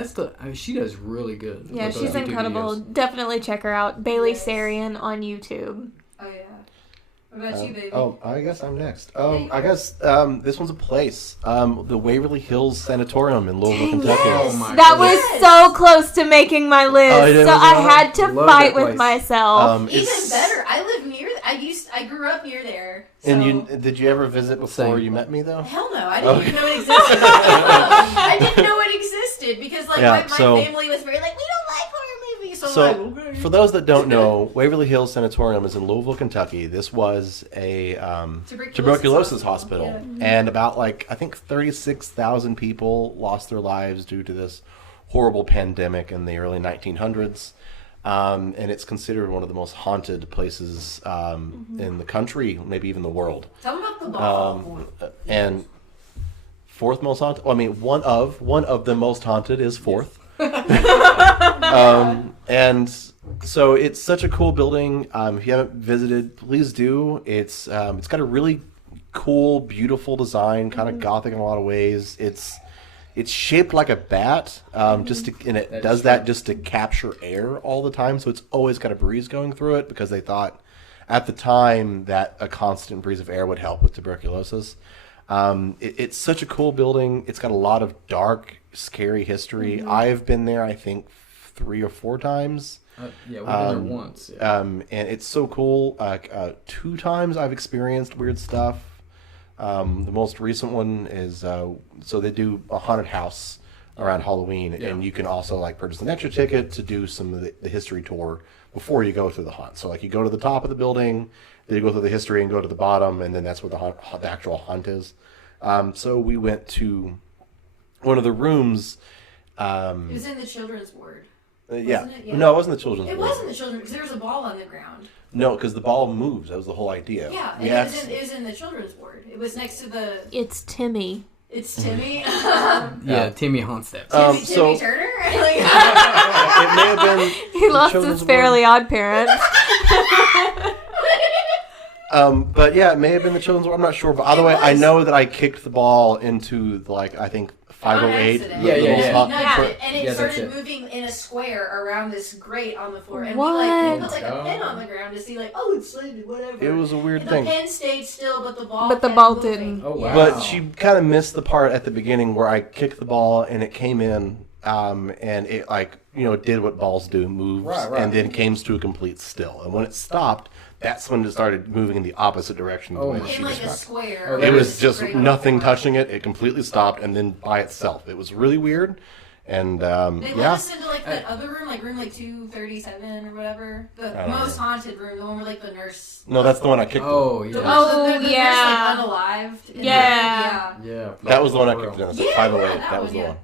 she does really good. Yeah, with those she's YouTube incredible. videos. Definitely check her out. Bailey Yes. Sarian on YouTube. Oh yeah. What about you, baby? I guess I'm next. I guess this one's a place. The Waverly Hills Sanatorium in Louisville, Kentucky. Oh my That goodness. was so close to making my list, Oh, it is? so I had to Love fight that with place. myself. Even It's- better. I live near. I grew up near there, And did you ever visit before Same. you met me, though? Hell no, I didn't even know it existed. I didn't know it existed because like my family was very like, we don't like horror movies. So I'm like, okay. For those that don't know, Waverly Hills Sanatorium is in Louisville, Kentucky. This was a tuberculosis hospital. Yeah. And about I think 36,000 people lost their lives due to this horrible pandemic in the early 1900s. And it's considered one of the most haunted places in the country, maybe even the world. Tell them about the ball. And fourth most haunted. Well, I mean, one of the most haunted is fourth. And so it's such a cool building. If you haven't visited, please do. It's got a really cool, beautiful design, kind of gothic in a lot of ways. It's shaped like a bat, and it does that just to capture air all the time. So it's always got a breeze going through it because they thought at the time that a constant breeze of air would help with tuberculosis. It's such a cool building. It's got a lot of dark, scary history. I've been there, I think, 3 or 4 times. Yeah, we've been there once. Yeah. And it's so cool. 2 times I've experienced weird stuff. The most recent one is so they do a haunted house around Halloween, and you can also purchase an extra ticket to do some of the history tour before you go through the haunt. So you go to the top of the building, then you go through the history and go to the bottom, and then that's where the actual haunt is. So we went to one of the rooms. It was in the children's ward. Yeah. Wasn't it? Yeah. No, it wasn't the children's It ward. wasn't the children's because there was a ball on the ground. No, because the ball moves. That was the whole idea. Yeah, We and asked- it was in the children's ward. It was next to the. It's Timmy. It's Timmy. Yeah, Timmy haunts that. Timmy so- Turner. it may have been. He the lost children's his ward. Fairly Odd Parents. But yeah, it may have been the children's ward. I'm not sure. But either way, I was. know that I kicked the ball into I think 508. On accident. Yeah, yeah, And yeah. he nudged For- it, and it Yeah, that's started it. moving in a square around this grate on the floor. And What? we put a pin on the ground to see it's landed, whatever. It was a weird and thing. the pin stayed still, but the ball. But the kept ball moving. didn't. Oh, wow. But she kind of missed the part at the beginning where I kicked the ball and it came in, and it did what balls do, moves, Right. and then came to a complete still. And when it stopped, that's when it started moving in the opposite direction. The way that she In a described. square. Oh, It that was is just great. nothing touching it. It completely stopped, and then by itself, it was really weird. And They let yeah, us into that other room, room 237 or whatever. The don't most haunted room, the one where the nurse. no, that's the one I kicked. Oh, The, yeah. oh, the yeah. nurse unalived. in Yeah. there. Yeah. That was the one I kicked in. It's Yeah, 508. that That was one, the yeah. one.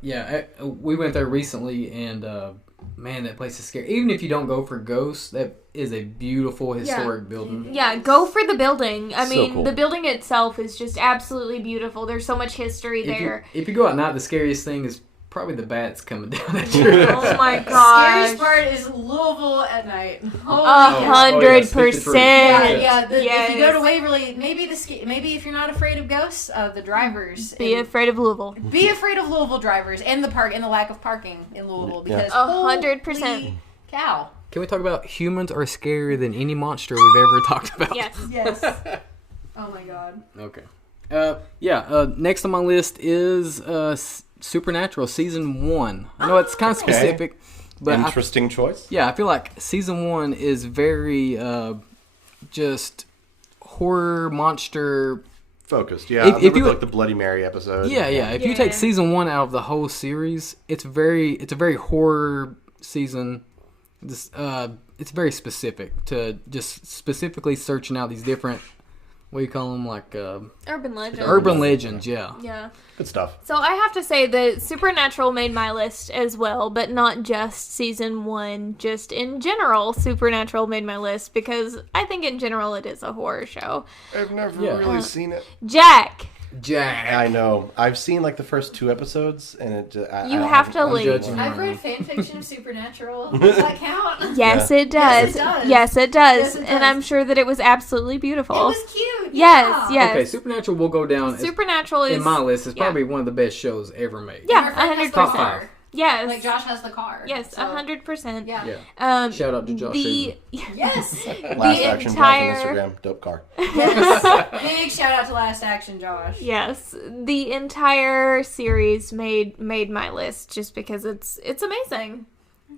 Yeah. Yeah, we went there recently, and man, that place is scary. Even if you don't go for ghosts, that is a beautiful historic building. Yeah, go for the building. I So mean, cool. the building itself is just absolutely beautiful. There's so much history there. If you go at night, the scariest thing is probably the bats coming down at your house. Oh my Scariest gosh. part is Louisville at night. Holy yeah, stick to 100%. Yeah, trees. If you go Yes. to Waverly, maybe if you're not afraid of ghosts, the drivers. Be afraid of Louisville. Be afraid of Louisville drivers and the lack of parking in Louisville because 100%. holy cow. Can we talk about humans are scarier than any monster we've ever talked about? Yes. Yes. Oh my god. Okay. Next on my list is Supernatural Season 1. I know it's kind of specific, but Interesting choice. I feel like Season 1 is very just horror monster. Focused. Yeah. If If you- the Bloody Mary episode. Yeah. If you take Season 1 out of the whole series, it's a very horror season. It's very specific to just specifically searching out these different, what do you call them, Urban legends. urban legends. Yeah. Yeah. Good stuff. So I have to say that Supernatural made my list as well, but not just season 1. Just in general, Supernatural made my list because I think in general it is a horror show. I've never Yeah. really seen it. Jack, Jack. I know. I've seen the first 2 episodes, and it. You have to I'm leave. judging. I've read fan fiction of Supernatural. Does that count? yes, Yeah. it does. Yes, it does. Yes, it does. Yes, it And does. I'm sure that it was absolutely It beautiful. was cute. Yes, yeah. yes. Okay, Supernatural will go down Supernatural is in my list. It's yeah. probably one of the best shows ever made. Yeah, Our friend has 100%. the Top car. 5. Yes. Like Josh has the car. Yes, so- 100%. Yeah. Yeah. Shout out to Josh. The Yes. Last Action entire- Josh on Instagram. Dope car. Yes. Big shout out to Last Action Josh. Yes, the entire series made my list just because it's amazing.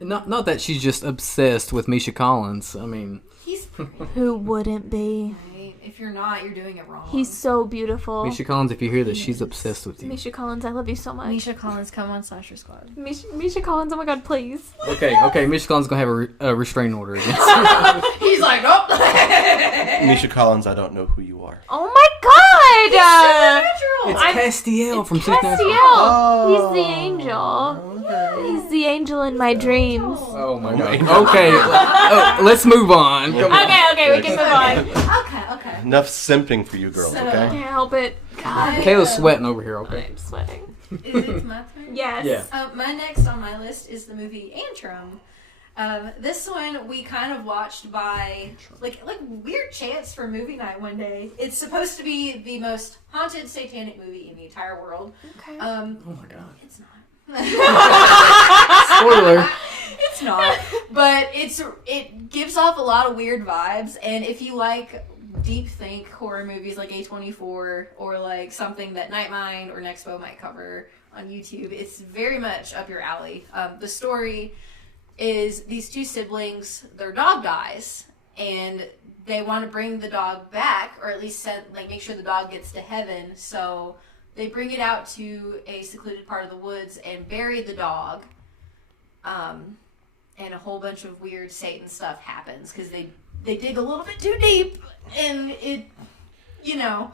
Not that she's just obsessed with Misha Collins. I mean, He's pretty. Who wouldn't be? Right? If you're not, you're doing it wrong. He's so beautiful. Misha Collins, if you hear this, she's obsessed with you. Misha Collins, I love you so much. Misha Collins, come on Slasher Squad. Misha Collins, oh my god, please. Okay, Misha Collins is going to have a restraining order against He's like, nope. Misha Collins, I don't know who you are. Oh my god! It's Castiel from Castiel. 69. He's the angel. He's the angel in my dreams. Oh my god. Okay, let's move on. Come on. Okay, we can move on. Okay. Enough simping for you girls, So- okay? Can't help it. God, Kayla's sweating over here, okay? I'm sweating. Is it my turn? Yes. Yeah. My next on my list is the movie Antrim. This one we kind of watched by like weird chance for movie night one day. It's supposed to be the most haunted satanic movie in the entire world. Okay. Oh my god. It's not. Spoiler. It's not, but it gives off a lot of weird vibes. And if you like deep think horror movies like A24 or like something that Nightmind or Nexpo might cover on YouTube, it's very much up your alley. The story is these two siblings, their dog dies, and they want to bring the dog back, or at least make sure the dog gets to heaven. So they bring it out to a secluded part of the woods and bury the dog. And a whole bunch of weird Satan stuff happens because they dig a little bit too deep, and it,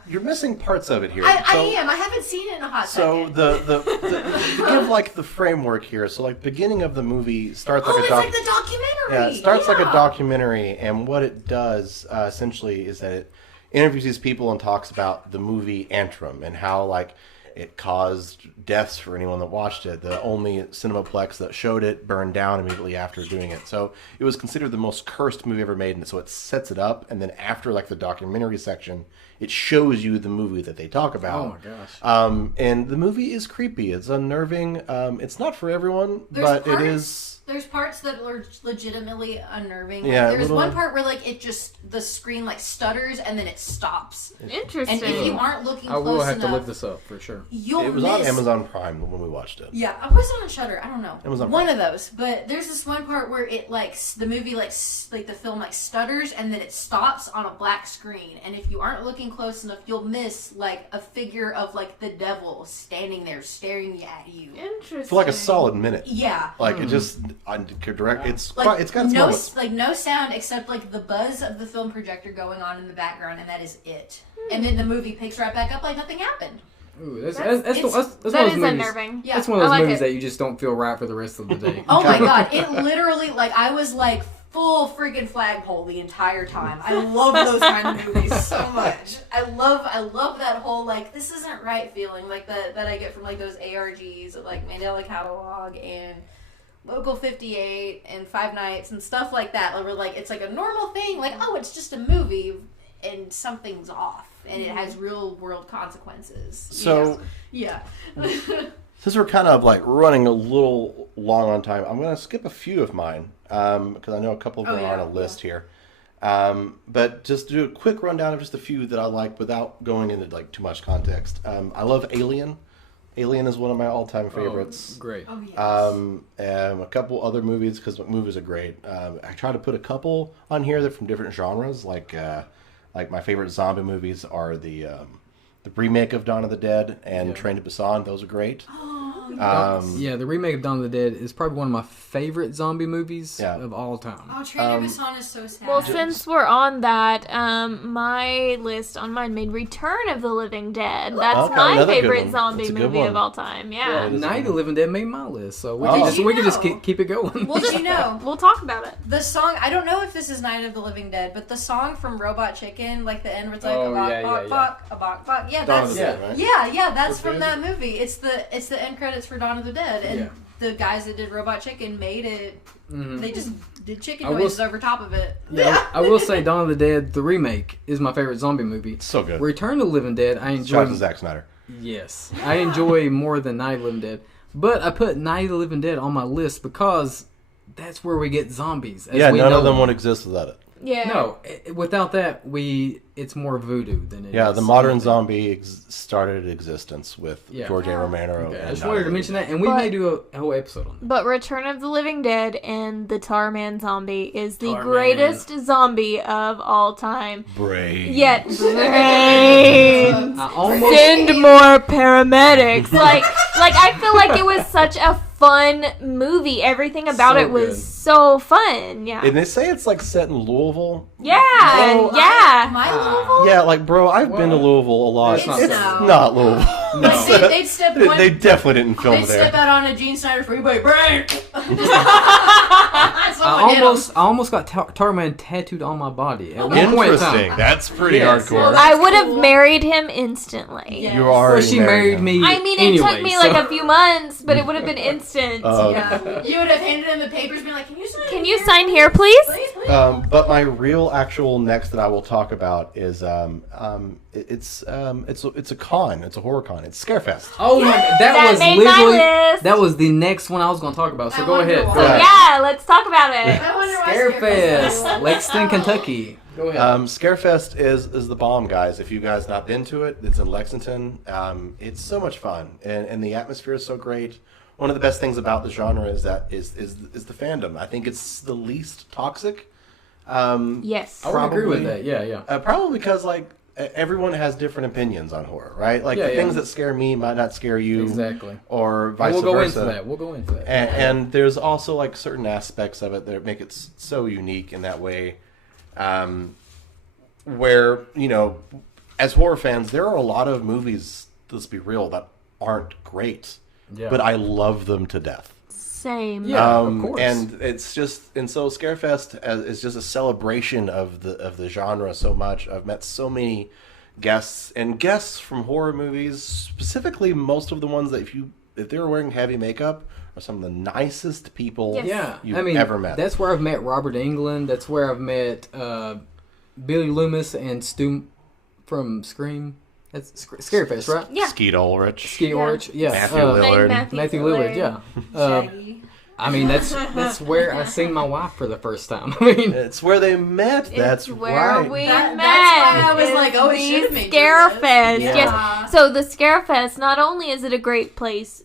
You're missing parts of it here. I am. I haven't seen it in a hot So second. to give like the framework here. So like beginning of the movie starts like Oh, a it's like the documentary. Yeah, it starts like a Yeah. documentary, and what it does essentially is that it interviews these people and talks about the movie Antrim and how like it caused deaths for anyone that watched it. The only Cinemaplex that showed it burned down immediately after doing it. So it was considered the most cursed movie ever made, and so it sets it up, and then after like the documentary section, it shows you the movie that they talk about. Oh my gosh. And the movie is creepy. It's unnerving. It's not for everyone, There's but parts, it is. There's parts that are legitimately unnerving. Yeah, There's little- one part where the screen stutters and then it stops. Interesting. And if you aren't looking I close will have enough, to look this up for sure. you'll It was miss. on Amazon Prime when we watched it. Yeah, I was on Shudder. I don't know. Amazon One Prime. of those. But there's this one part where it the movie like the film stutters and then it stops on a black screen. And if you aren't looking close enough, you'll miss like a figure of like the devil standing there staring at you. Interesting. For like a solid minute. Yeah. Like it just direct. It's Like, quite. It's got its no, moments. no sound except like the buzz of the film projector going on in the background, and that is it. And then the movie picks right back up like nothing happened. Ooh, that's That's- one that of those is movies. unnerving. Yeah. That's one of I those like movies it. that you just don't feel right for the rest of the day. Oh my god! It literally I was like full freaking flagpole the entire time. I love those kind of movies so much. I love that whole this isn't right feeling that I get from those ARGs like Mandela Catalog and Local 58 and Five Nights and stuff like that. Where it's like a normal thing. It's just a movie and something's off and it has real world consequences. So yeah. since we're kind of running a little long on time, I'm going to skip a few of mine because I know a couple of them are on a list here. But just do a quick rundown of just a few that I like without going into too much context. I love Alien. Alien is one of my all-time favorites. Oh, great. Oh yes. A couple other movies because movies are great. I try to put a couple on here that are from different genres. Like my favorite zombie movies are the remake of Dawn of the Dead and Train to Busan. Those are great. Yeah, the remake of Dawn of the Dead is probably one of my favorite zombie movies Yeah. of all time. Oh, Train to Busan is so sad. Well, since we're on that, my list on mine made Return of the Living Dead. That's Okay, my another good favorite one. zombie That's a good movie one. of all time. Yeah, Yeah. it is. Night of the Living Dead made my list, so we Oh. can Did just you know? keep it going. Well, did you know We'll talk about it. the song? I don't know if this is Night of the Living Dead, but the song from Robot Chicken, the end where it's Oh, a bok yeah, bok yeah, bok, a bok bok. Yeah, Dawn of that's the Dead, right? yeah, that's Good from that movie. It's the end credits for Dawn of the Dead, and Yeah. the guys that did Robot Chicken made it. Mhm. They just did chicken I will noises s- over top of it. Yeah, I will say Dawn of the Dead, the remake, is my favorite zombie movie. So good. Return of the Living Dead, I Shout out enjoy. to Zack Snyder. Yes, I enjoy more than Night of the Living Dead, but I put Night of the Living Dead on my list because that's where we get zombies. As Yeah, we none know of them would exist without it. Yeah. No, without that, it's more voodoo than it is. Yeah, the modern zombie started existence with George A. Romero. Okay, And I just wanted to mention that, and we may do a whole episode on that. But Return of the Living Dead and the Tarman zombie is the Tarman. greatest zombie of all time. Brain. Yet, brains. I almost Send more paramedics. Like I feel like it was such a fun movie. Everything about So it was good. so fun. Yeah. And they say it's like set in Louisville. Yeah. Bro, Yeah. My Louisville? Yeah, like, bro, I've been to What? Louisville a lot. It's not It's so. not Louisville. Like, they'd step one, They definitely didn't film they'd there. step out on a Gene Snyder freeway. Brain! I almost got Tarman tattooed on my body at one point in Interesting. time. That's pretty Yes. hardcore. I would have Cool. married him instantly. Yeah. You already Well, she married me. I mean, it anyway, took me so- like a few months, but it would have been instant. Oh. Yeah. You would have handed him the papers, being like, Can you sign here, please? Please. But my real actual next that I will talk about is it's a con. It's a horror con. It's Scarefest. Oh my! That That was made my literally list. that was the next one I was going to talk about. So I go wonder ahead. why. Go ahead. Yeah, let's talk about it. I wonder why Scarefest, Lexington, Kentucky. Go ahead. Scarefest is the bomb, guys. If you guys not been to it, it's in Lexington. It's so much fun, and the atmosphere is so great. One of the best things about the genre is that is the fandom. I think it's the least toxic. Yes. I would agree with probably- that. Yeah. Probably because like everyone has different opinions on horror, right? Like Yeah, the yeah. things that scare me might not scare you, Exactly. or And vice we'll go versa. into that. We'll go into that. And there's also like certain aspects of it that make it so unique in that way, where as horror fans, there are a lot of movies. Let's be real, that aren't great, Yeah. but I love them to death. Same. Yeah. of course. And it's just, and so Scarefest is just a celebration of the genre so much. I've met so many guests from horror movies, specifically most of the ones that if they were wearing heavy makeup are some of the nicest people Yes. Yeah, you've ever met. That's where I've met Robert Englund. That's where I've met Billy Loomis and Stu from Scream. That's Scarefest, right? Yeah. Skeet Ulrich. Ski Orch, yeah. Matthew Lillard. Matthew Lillard, yeah. Shaggy. I mean, that's where I seen my wife for the first time. I mean, It's where they met. That's It's where right. we That's met. why I was is like, oh, it the should have made Scarefest. Yeah. Yes. So the Scarefest, not only is it a great place,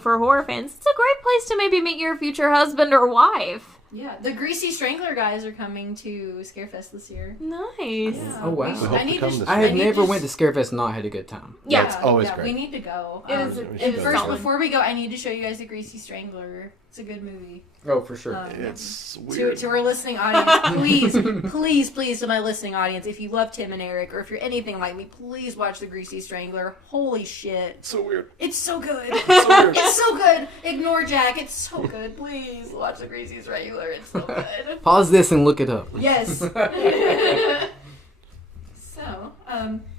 for horror fans, it's a great place to maybe meet your future husband or wife. Yeah, the Greasy Strangler guys are coming to Scarefest this year. Nice. Yeah. Oh, wow. We- We hope I to need come to. this I year. had never went to Scarefest and not had a good time. Yeah. It's always yeah, great. We need to go. It is- we and should first, go. before we go, I need to show you guys the Greasy Strangler. It's a good movie. Oh, for sure. It's To, weird. to our listening audience, please, to my listening audience, if you love Tim and Eric, or if you're anything like me, please watch The Greasy Strangler. Holy shit. so weird. It's so good. So weird. It's so good. Ignore Jack. It's so good. Please watch The Greasy Strangler. It's so good. Pause this and look it up. Yes.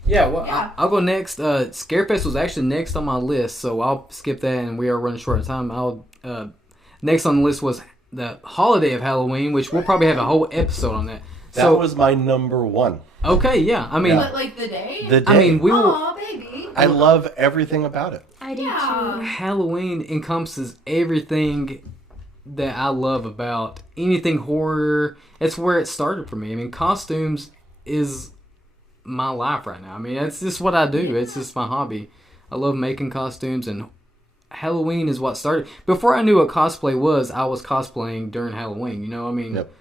Yeah, well, Yeah. I'll go next. Scarefest was actually next on my list, so I'll skip that, and we are running short on time. I'll next on the list was the holiday of Halloween, which we'll probably have a whole episode on that. That So was my number one. okay, yeah, I mean, But like the day? The day. I mean, we will. Aw, baby. I love everything about it. I do Yeah. too. Halloween encompasses everything that I love about anything horror. It's where it started for me. I mean, costumes is my life right now. I mean, it's just what I do. It's just my hobby. I love making costumes, and Halloween is what started. Before I knew what cosplay was, I was cosplaying during Halloween. You know, I mean, Yep.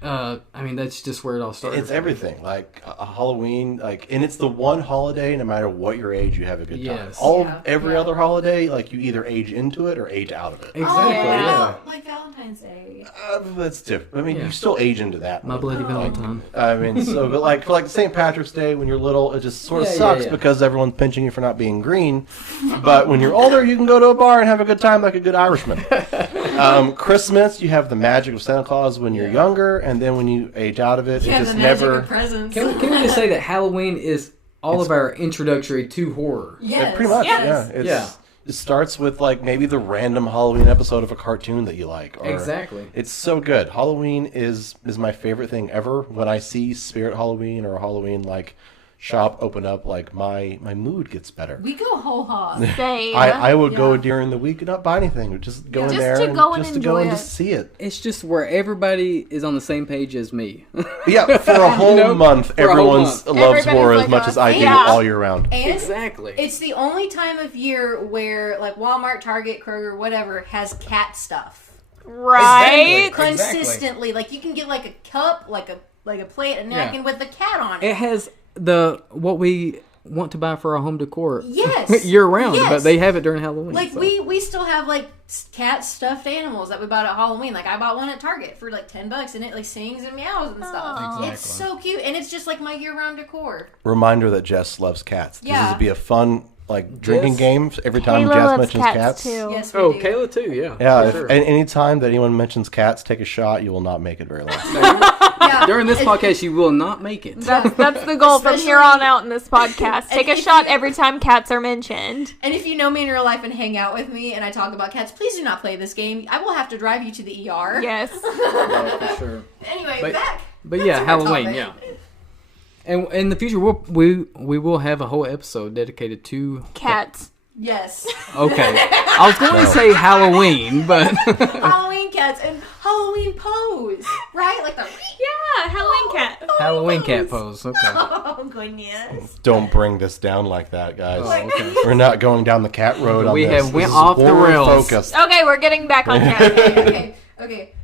I mean that's just where it all started. It's everything. Like a Halloween, and it's the one holiday, no matter what your age, you have a good time. Yes. Every other holiday, like you either age into it or age out of it. Exactly. Oh, Yeah. like Valentine's Day. That's different. I mean, Yeah. you still age into that. My bloody Oh. Valentine. I mean, but like for like St. Patrick's Day, when you're little, it just sort of Yeah, yeah, sucks yeah. because everyone's pinching you for not being green. But when you're older, you can go to a bar and have a good time like a good Irishman. Christmas, you have the magic of Santa Claus when you're younger, and then when you age out of it, Yeah, it the just magic never. of presents. Can we just say that Halloween is all of our introductory to horror? Yes. Pretty much, yes. yeah. Yeah. It starts with like maybe the random Halloween episode of a cartoon that you like. Or Exactly. It's so good. Halloween is my favorite thing ever. When I see Spirit Halloween or Halloween like shop open up, like my mood gets better. We go whole hog. Same. I would go Yeah. during the week and not buy anything. Just go in Just there to and go and just to go enjoy and it. just see it. It's just where everybody is on the same page as me. Yeah, for a whole know, month, for a whole everyone month. loves Everybody's horror as like much us. as I do Yeah. all year round. And Exactly. it's the only time of year where like Walmart, Target, Kroger, whatever has cat stuff. Right? Exactly. Consistently. Like you can get like a cup, like a plate, a napkin with a cat on it. It has what we want to buy for our home decor Yes. year round, Yes. but they have it during Halloween. Like so. we still have like cat stuffed animals that we bought at Halloween. Like I bought one at Target for like $10 and it like sings and meows and stuff. Aw. It's so cute and it's just like my year-round decor. Reminder that Jess loves cats. This Yeah. would be a fun drinking Yes. game every time Kayla Jess loves mentions cats, cats. too. Yes, we Oh, do. Kayla too, yeah. Yeah, for if, sure. and any time that anyone mentions cats, take a shot. You will not make it very long. Yeah. During this podcast, you will not make it. That's the goal from here on out in this podcast. Take a if shot you- every time cats are mentioned. And if you know me in real life and hang out with me and I talk about cats, please do not play this game. I will have to drive you to the ER. Yes. Yeah, for sure. Anyway, But- back. But yeah, to our Halloween, topic. yeah. And in the future, we will have a whole episode dedicated to. Cats. Yes. Okay, I was going to say Halloween, but Halloween cats and Halloween pose, right? Like the Yeah, Halloween cat. Halloween cat pose. Okay. Oh goodness. Don't bring this down like that, guys. Oh, okay. We're not going down the cat road on We this. have went This is off the horror rails. focused. Okay, we're getting back on track. Okay.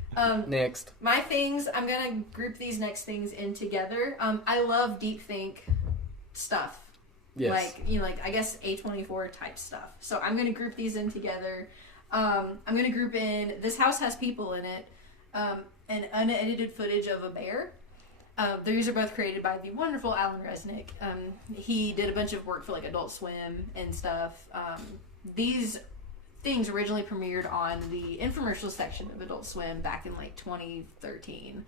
Next. My things. I'm gonna group these next things in together. I love deep think stuff. Yes. Like I guess A24 type stuff. So I'm gonna group these in together. I'm gonna group in This House Has People in It, and unedited footage of a bear. These are both created by the wonderful Alan Resnick. He did a bunch of work for like Adult Swim and stuff. These things originally premiered on the infomercial section of Adult Swim back in like 2013.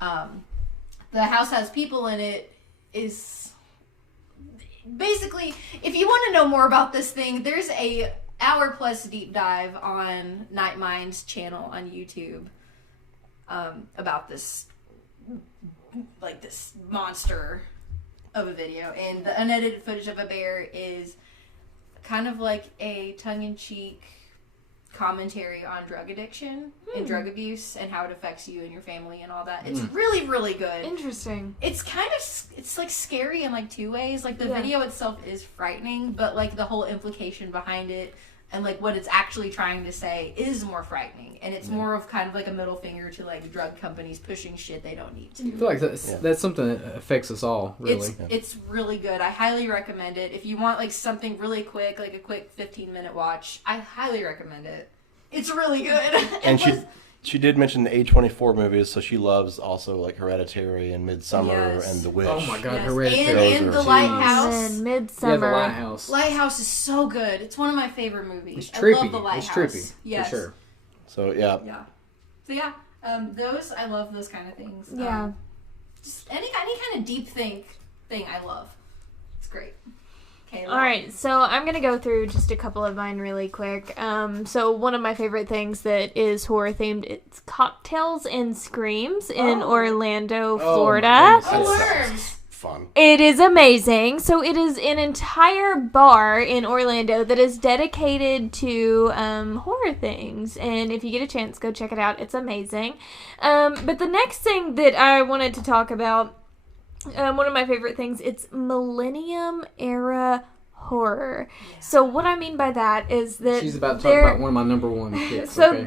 The House Has People in It is basically, if you want to know more about this thing, there's a hour-plus deep dive on Night Mind's channel on YouTube about this, like this monster of a video. And the unedited footage of a bear is kind of like a tongue-in-cheek commentary on drug addiction and drug abuse and how it affects you and your family and all that. It's really, really good. Interesting. It's kind of, it's like scary in like two ways. Like the Yeah. video itself is frightening, but like the whole implication behind it and like what it's actually trying to say is more frightening. And it's more of kind of like a middle finger to like drug companies pushing shit they don't need to. I feel like that's something that affects us all, really. It's really good. I highly recommend it. If you want like something really quick, like a quick 15-minute watch, I highly recommend it. It's really good. And plus- she did mention the A24 movies, so she loves also like Hereditary and Midsummer Yes. and The Witch. Oh my God, yes, Hereditary. and The Those are Lighthouse. And Yeah, Midsummer. the Lighthouse. Lighthouse is so good. It's one of my favorite movies. It's I trippy. love The Lighthouse. It's trippy, Yes. for sure. So yeah, Yeah. So yeah, those I love those kind of things. Yeah. Just any kind of deep thing I love. It's great. Okay. All right, so I'm gonna go through just a couple of mine really quick. So one of my favorite things that is horror themed, it's Cocktails and Screams in Orlando, Florida. goodness. Oh, that worms. sounds fun. It is amazing. So it is an entire bar in Orlando that is dedicated to horror things. And if you get a chance, go check it out. It's amazing. But the next thing that I wanted to talk about, one of my favorite things, it's Millennium Era horror. So what I mean by that is that She's about to talk about one of my number one picks. so okay?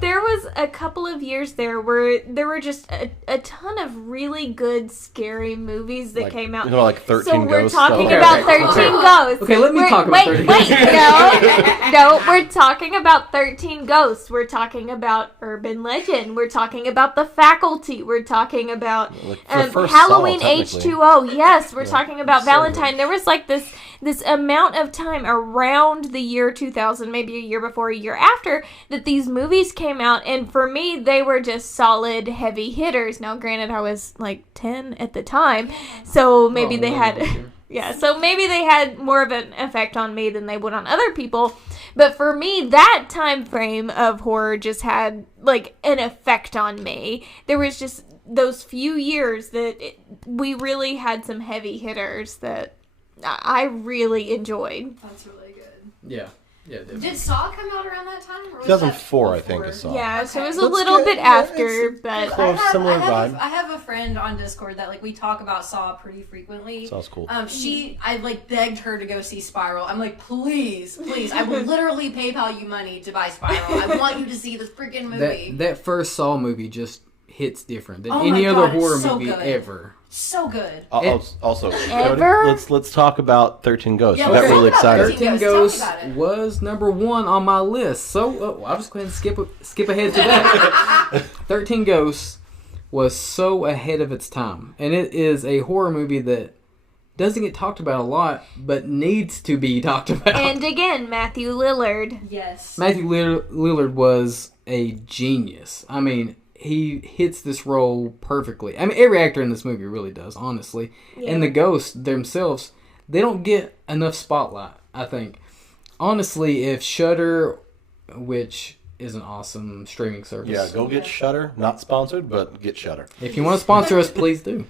there was a couple of years there where there were just a ton of really good scary movies that Like, came out. You know, like 13 So we're Ghosts. talking stuff. about Okay, 13 okay. Ghosts. Okay, let me talk about 13 Wait, Ghosts. no, we're talking about 13 Ghosts. We're talking about Urban Legend. We're talking about The Faculty. We're talking about Like, the first Halloween Saw, technically. H2O. Yes, we're talking about So Valentine. There was like this amount of time around the year 2000, maybe a year before, a year after, that these movies came out, and for me, they were just solid heavy hitters. Now, granted, I was like 10 at the time, so maybe they had... Yeah, so maybe they had more of an effect on me than they would on other people. But for me, that time frame of horror just had like an effect on me. There was just those few years that we really had some heavy hitters that I really enjoyed. That's really good. Yeah. Yeah, definitely. Did Saw come out around that time? Or was 2004, that I think, is Saw. Yeah, so it was a That's little good. bit Yeah, after, it's but close. Similar vibe. I have a friend on Discord that like we talk about Saw pretty frequently. Saw's cool. I like begged her to go see Spiral. I'm like, please, I will literally PayPal you money to buy Spiral. I want you to see this freaking movie. That first Saw movie just hits different than Oh any my other God, it's horror so movie good. ever. So good. Also, Ever? Cody, let's talk about 13 Ghosts. Yeah, You let's got really talk about excited. 13 13 Ghosts, Ghosts tell me about it. was number 1 on my list. So I'll just go ahead and skip ahead to that. 13 Ghosts was so ahead of its time. And it is a horror movie that doesn't get talked about a lot, but needs to be talked about. and again, Matthew Lillard. Yes. Matthew Lillard was a genius. I mean, he hits this role perfectly. I mean, every actor in this movie really does, honestly. Yeah. And the ghosts themselves, they don't get enough spotlight, I think. Honestly, if Shudder, which is an awesome streaming service. Yeah, go get Shudder. Not sponsored, but get Shudder. If you want to sponsor us, please do.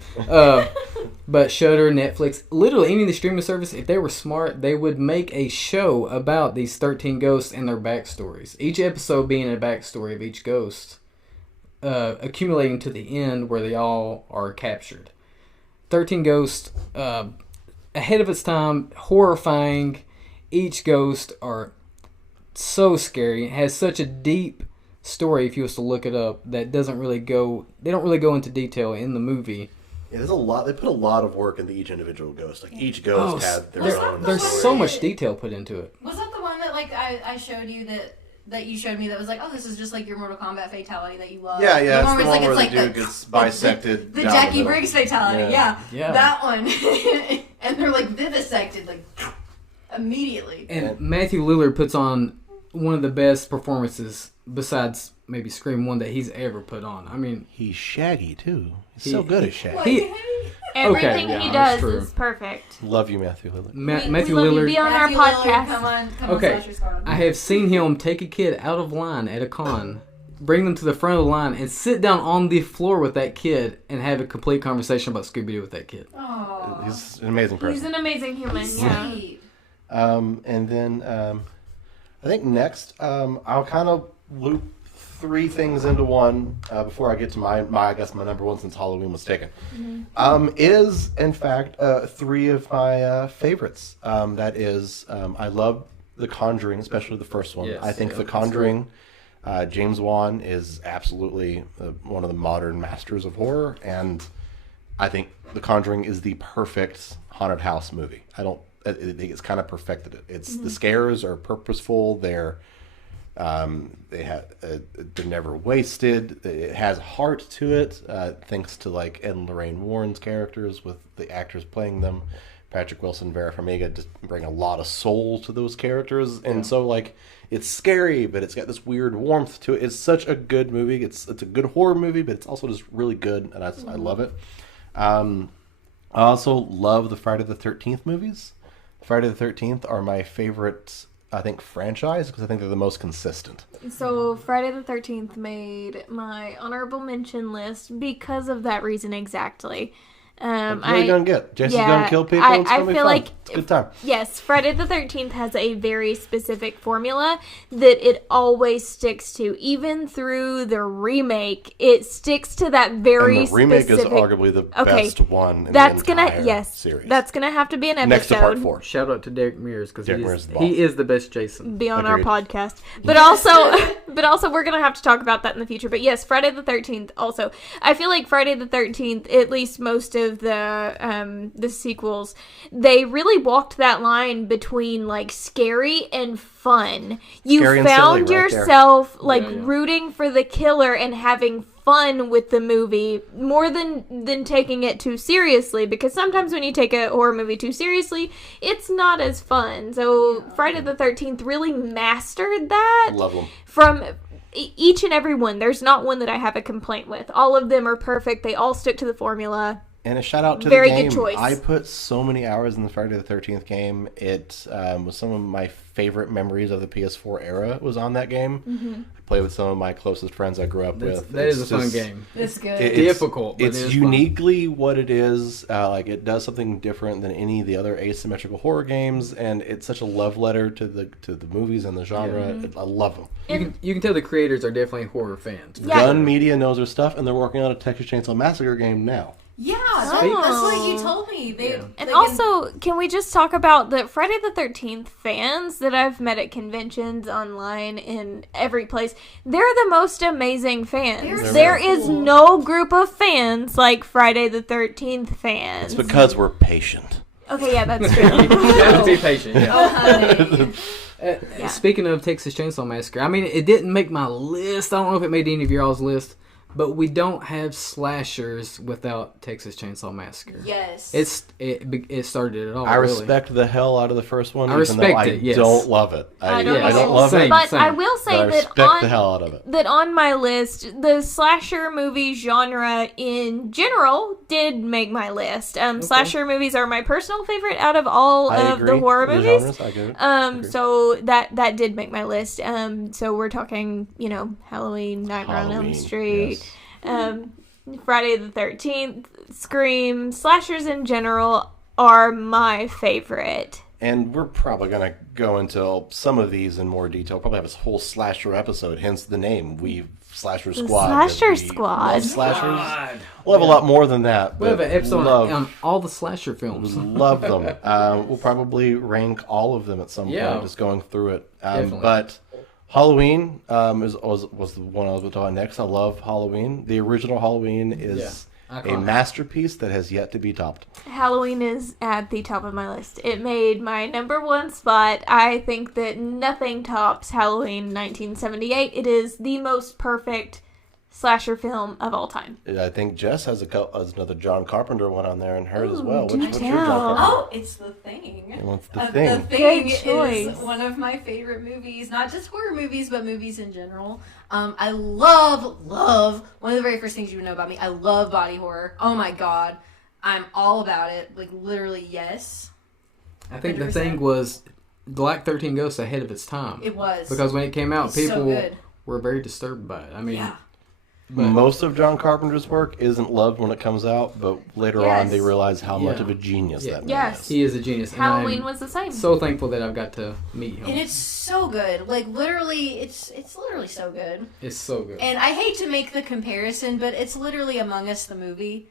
But Shudder, Netflix, literally any of the streaming services, if they were smart, they would make a show about these 13 ghosts and their backstories. Each episode being a backstory of each ghost, accumulating to the end where they all are captured. 13 Ghosts, ahead of its time, horrifying. Each ghost are so scary. It has such a deep story, if you was to look it up, that doesn't really go. They don't really go into detail in the movie. Yeah, there's a lot. They put a lot of work into each individual ghost. Like each ghost had their own. There's story. so much detail put into it. Was that the one that like I showed you that you showed me that was like, oh, this is just like your Mortal Kombat fatality that you love? Yeah, yeah, The it's the where one where it's the like dude gets bisected. The down Jackie middle. Briggs fatality, Yeah. Yeah. that one. And they're like vivisected like immediately. And Matthew Lillard puts on one of the best performances, besides maybe Scream 1, that he's ever put on. I mean, He's Shaggy too. He's so good at Shaggy. Like, Everything yeah, he that's does true. is perfect. Love you, Matthew Lillard. Matthew we love you. Lillard. Be on our Matthew Lillard, podcast. Come on, Okay, Slasher Squad. I have seen him take a kid out of line at a con, bring them to the front of the line, and sit down on the floor with that kid and have a complete conversation about Scooby-Doo with that kid. Aw. He's an amazing person. He's an amazing human. Yeah. Sweet. And then I think next I'll kind of loop 3 things into one before I get to my I guess my number one since Halloween was taken. Is in fact 3 of my favorites. That is I love The Conjuring, especially the first one. Yes, I think yeah, The that's Conjuring, James Wan is absolutely one of the modern masters of horror, and I think The Conjuring is the perfect haunted house movie. I think it's kind of perfected it. It's the scares are purposeful. They're never wasted. It has heart to it, thanks to like Ed and Lorraine Warren's characters with the actors playing them. Patrick Wilson, Vera Farmiga just bring a lot of soul to those characters, and so like it's scary, but it's got this weird warmth to it. It's such a good movie. It's a good horror movie, but it's also just really good, and I love it. I also love the Friday the 13th movies. Friday the 13th are my favorite, I think, franchise because I think they're the most consistent. So Friday the 13th made my honorable mention list because of that reason exactly. What are you gonna get? Jason's gonna kill people. It's I gonna be feel fun. like It's a good time. Yes, Friday the 13th has a very specific formula that it always sticks to. Even through the remake, it sticks to that very And the remake specific... is arguably the best one in that's the entire series. That's gonna have to be an episode. Next to part 4. Shout out to Derek Mears because Derek Mears is the bomb. he is the best Jason. Be on Agreed. our podcast, but also we're gonna have to talk about that in the future. But yes, Friday the 13th. Also, I feel like Friday the 13th, at least most of the sequels, they really walked that line between like scary and fun. You Scary and found silly right there. yourself like Yeah, yeah. rooting for the killer and having fun with the movie more than taking it too seriously, because sometimes when you take a horror movie too seriously, it's not as fun. So Friday the 13th really mastered that. Love them. From each and every one, there's not one that I have a complaint with. All of them are perfect. They all stick to the formula. And a shout out to Very the game. good choice. I put so many hours in the Friday the 13th game. It was some of my favorite memories of the PS4 era was on that game. I played with some of my closest friends I grew up with. That is a fun game. It's good. It's difficult, but It's it is uniquely what it is. Like it does something different than any of the other asymmetrical horror games, and it's such a love letter to the movies and the genre. I love them. You can tell the creators are definitely horror fans. Yeah. Gun Media knows their stuff, and they're working on a Texas Chainsaw Massacre game now. Yeah, Speak- that's what you told me. They, Yeah. And they also, can we just talk about the Friday the 13th fans that I've met at conventions, online, in every place? They're the most amazing fans. They're There so is cool. no group of fans like Friday the 13th fans. It's because we're patient. Okay, yeah, that's true. You have to be patient. Yeah. Oh, honey. Yeah. Speaking of Texas Chainsaw Massacre, I mean, it didn't make my list. I don't know if it made any of y'all's list, but we don't have slashers without Texas Chainsaw Massacre. Yes. It started it all. I really. respect the hell out of the first one, I even though respect I it, yes. don't love it. I don't I don't either. love Same. it, But I will but say I that respect on the hell out of it. that on my list, the slasher movie genre in general did make my list. Slasher movies are my personal favorite out of all I of agree. the horror The movies. genres, I agree. So that did make my list. So we're talking, Halloween, Nightmare on Elm Halloween, Street, yes. Friday the 13th, Scream, slashers in general are my favorite. And we're probably going to go into some of these in more detail. Probably have a whole slasher episode, hence the name. Slasher Squad. Slasher We Squad. love slashers. We'll have a lot more than that. We have but an episode love, on all the slasher films. love them. We'll probably rank all of them at some Yeah. point, just going through it. Definitely. But Halloween was the one I was going to talk about next. I love Halloween. The original Halloween is Yeah. a Iconic. masterpiece that has yet to be topped. Halloween is at the top of my list. It made my number one spot. I think that nothing tops Halloween 1978. It is the most perfect slasher film of all time. I think Jess has another John Carpenter one on there and hers as Ooh, well. do What's your tell. John Carpenter? Oh, it's The Thing. What's the The thing? Thing Good choice. is one of my favorite movies, not just horror movies, but movies in general. I love one of the very first things you would know about me. I love body horror. Oh my god, I'm all about it. Like literally, yes. I think the 100%. thing was Black 13 Ghosts ahead of its time. It was Because when it came out, It's so people good. were very disturbed by it. I mean, Yeah. but- Most of John Carpenter's work isn't loved when it comes out, but later on Yes. they realize how much Yeah. of a genius Yeah. that man Yes. is. he is a genius. and Halloween I'm was the same. so thankful that I've got to meet him. And it's so good. Like literally, it's literally so good. It's so good. And I hate to make the comparison, but it's literally Among Us the movie.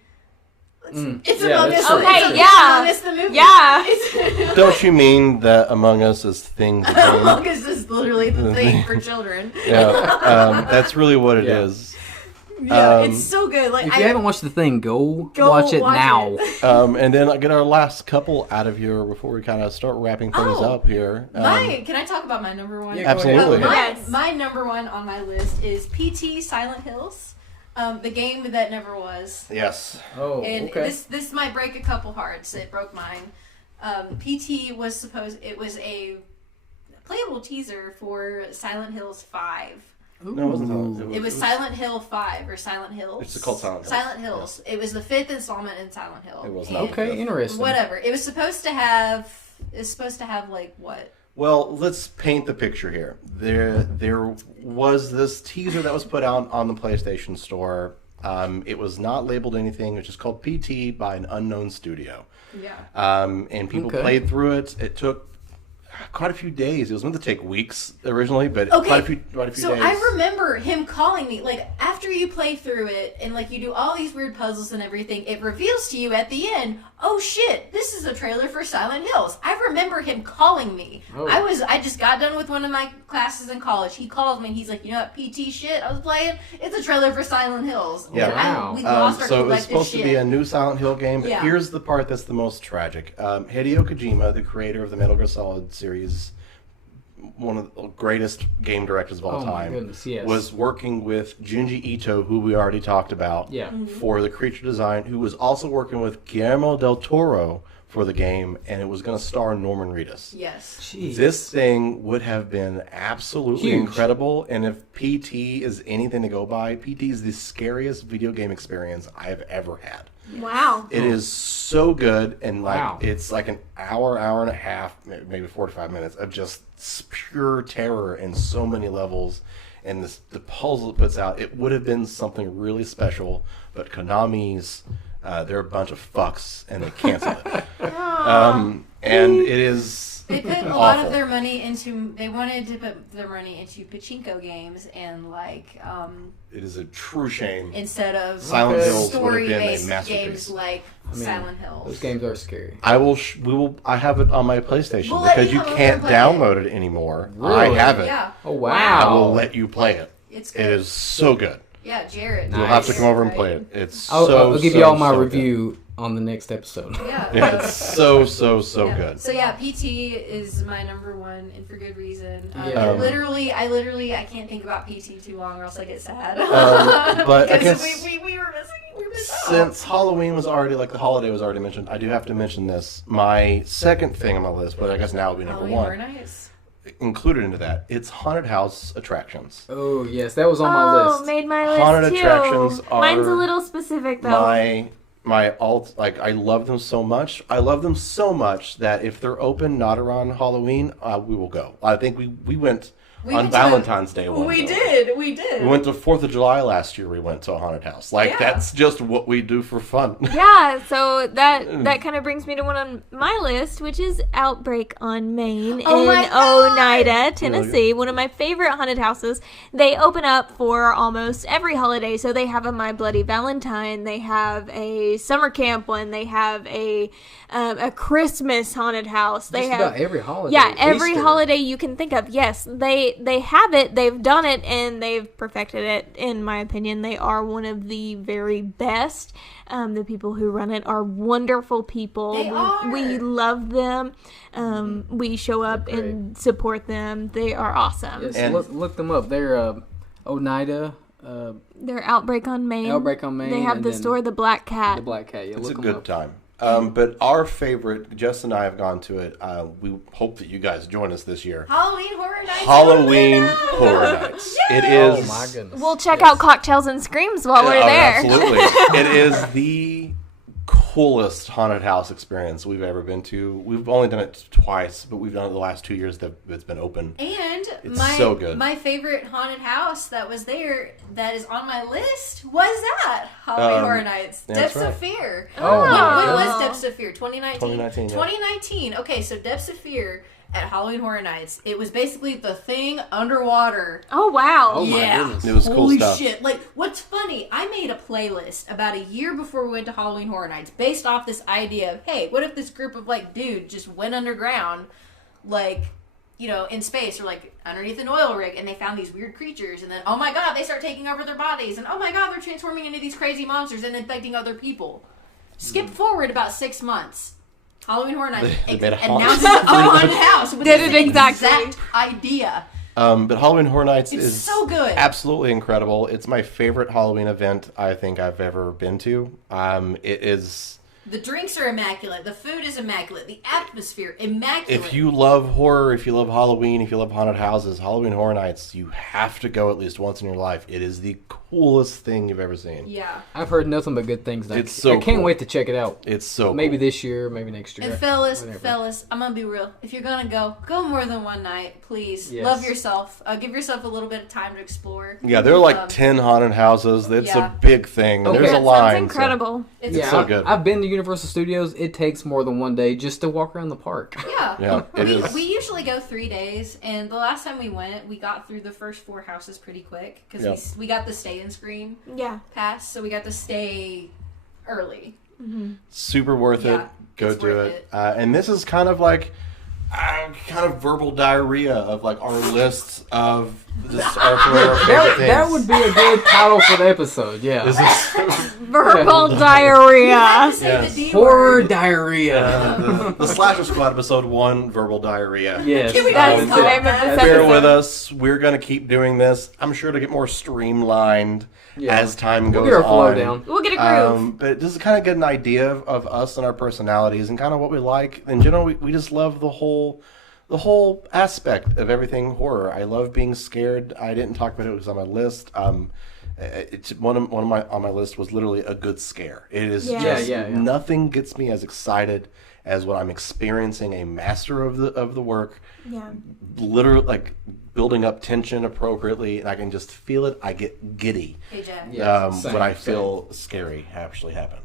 It's Yeah, Among that's Us. true. It's Okay, Among yeah. Us the movie. Yeah. It's Don't you mean that Among Us is thing the game? Among Us is literally the thing for children. Yeah, that's really what it is. Yeah, it's so good. Like if you haven't watched the thing, go Go watch it watch now. it. And then get our last couple out of here before we kind of start wrapping things Oh, up here. Can I talk about my number one? Yeah, go ahead. Absolutely. Yes. My number one on my list is PT Silent Hills, the game that never was. Yes. Oh, And okay. this might break a couple hearts. It broke mine. PT was it was a playable teaser for Silent Hills 5. No, it wasn't Silent. It was Silent Hill 5 or Silent Hills. It's called Silent Hills. Silent Hills. It was the 5th installment in Silent Hill. It was And not. Okay, interesting. Whatever. It was supposed to have. It's supposed to have like what? Well, let's paint the picture here. There was this teaser that was put out on the PlayStation Store. It was not labeled anything. It was just called PT by an unknown studio. Yeah. And people Okay. played through it. It took quite a few days. It was meant to take weeks originally, but Okay. quite a few So days. I remember him calling me, like, after you play through it and, like, you do all these weird puzzles and everything, it reveals to you at the end, oh shit, this is a trailer for Silent Hills. I remember him calling me. Oh. I just got done with one of my classes in college. He calls me and he's like, you know what PT shit I was playing? It's a trailer for Silent Hills. Yeah. And Wow. we lost our So it was collective supposed shit. to be a new Silent Hill game. But Yeah. here's the part that's the most tragic. Hideo Kojima, the creator of the Metal Gear Solid series, one of the greatest game directors of all Oh my time, goodness, yes. was working with Junji Ito, who we already talked about, Yeah. for the creature design, who was also working with Guillermo del Toro for the game, and it was going to star Norman Reedus. Yes. Jeez. This thing would have been absolutely Huge. incredible, and if PT is anything to go by, PT is the scariest video game experience I've ever had. Wow. It is so good, and like Wow. it's like an hour and a half, maybe 45 minutes of just pure terror in so many levels. And the puzzle it puts out, it would have been something really special, but Konami's, they're a bunch of fucks, and they cancel it. And it is They put a awful. lot of their money into. They wanted to put their money into pachinko games and It is a true shame. instead of Silent Hills would have been a story-based masterpiece. games like Silent Hills. Those games are scary. I have it on my PlayStation We'll let because you you come over can't and play download it anymore. Really? I have it. Yeah. Oh, I wow. will let you play it. It's It good. is so good. Yeah, Jared. You'll have to Nice. come over and play it. It's I'll give you all my so good. review on the next episode. Yeah. Yeah, it's so Yeah. good. So yeah, PT is my number one, and for good reason. Yeah. I literally, I can't think about PT too long, or else I get sad. But I because guess we were missing out. since Halloween was already, like the holiday was already mentioned, I do have to mention this. My second thing on my list, but I guess now will be number Halloween Horror one, Nights. included into that, it's haunted house attractions. Oh, yes. That was on my list. Made my list Haunted too. attractions Mine's a are little specific though. I love them so much. I love them so much that if they're open not around Halloween, we will go. I think we went We on went to a- Valentine's Day. We ago. did. We went to 4th of July last year. We went to a haunted house. Like Yeah. that's just what we do for fun. Yeah, so that kind of brings me to one on my list, which is Outbreak on Main Oh my in God! Oneida, Tennessee. One of my favorite haunted houses. They open up for almost every holiday. So they have a My Bloody Valentine. They have a summer camp one. They have a Christmas haunted house. They Just have about every holiday. yeah, every Easter. holiday you can think of. Yes, they have it. They've done it, and they've perfected it. In my opinion, they are one of the very best. The people who run it are wonderful people. They are. We love them. We show up They're and support them. They are awesome. Yes, And- look them up. They're Oneida, They're Outbreak on Main. Outbreak on Main. They have and the then store, the Black Cat. The Black Cat. Yeah, It's a look 'em good up. time. But our favorite, Jess and I have gone to it. We hope that you guys join us this year. Halloween Horror Nights. Halloween Orlando! Horror Nights. It Oh is. my goodness. We'll check out Cocktails and Screams while we're Oh, there. Absolutely. It is the coolest haunted house experience we've ever been to. We've only done it twice, but we've done it the last 2 years that it's been open. And It's so good. my favorite haunted house that was there that is on my list was that Halloween Horror Nights. that's Depths right. of Fear. Oh, When my was God. Depths of Fear? 2019? 2019, yeah. 2019. Okay, so Depths of Fear at Halloween Horror Nights. It was basically The Thing underwater. Oh wow. Oh, my Yeah. goodness. It was cool Holy stuff. shit. Like, what's funny, I made a playlist about a year before we went to Halloween Horror Nights based off this idea of, hey, what if this group of, like, dudes just went underground, like, you know, in space or, like, underneath an oil rig, and they found these weird creatures, and then, oh my god, they start taking over their bodies, and oh my god, they're transforming into these crazy monsters and infecting other people. Skip forward about 6 months. Halloween Horror Nights They made a announces a haunted house with Did the it same exactly. exact idea. But Halloween Horror Nights It's is so good. absolutely incredible. It's my favorite Halloween event I think I've ever been to. It is. The drinks are immaculate. The food is immaculate. The atmosphere, immaculate. If you love horror, if you love Halloween, if you love haunted houses, Halloween Horror Nights, you have to go at least once in your life. It is the coolest thing you've ever seen. Yeah. I've heard nothing but good things. It's so I can't cool. wait to check it out. It's so Maybe cool. this year, maybe next year. And fellas, whatever. I'm gonna be real. If you're gonna go more than one night, please. Yes. Love yourself. Give yourself a little bit of time to explore. Yeah, there are like Um, 10 haunted houses. It's yeah. a big thing. Okay. There's a That line. Sounds so- incredible. It's Yeah, so good. I've been to Universal Studios. It takes more than one day just to walk around the park. Yeah. Yeah, it is. We usually go 3 days, and the last time we went, we got through the first 4 houses pretty quick because Yep. we got the stay and screen Yeah. pass, so we got to stay early. Super worth Yeah, it. Go it's do worth it. it. And this is kind of like kind of verbal diarrhea of like our lists of just our favorite things. That would be a good title for the episode. Yeah. This is Verbal You diarrhea. have to say Yes. the D Horror word. diarrhea. the Slasher Squad episode 1, verbal diarrhea. Yes. Can we That's Um, the name of this Bear episode. with us. We're gonna keep doing this. I'm sure to get more streamlined Yeah. as time We'll goes get our flow on. down. We'll get a groove. But this is kind of get an idea of us and our personalities and kind of what we like. In general, we just love the whole aspect of everything horror. I love being scared. I didn't talk about it. It was on my list. It's one of my on my list was literally a good scare. It is Yeah. just Yeah. nothing gets me as excited as when I'm experiencing a master of the work, Yeah. literally like building up tension appropriately, and I can just feel it. I get giddy Hey, Jack. Yeah. Same, when I same. feel scary actually happen.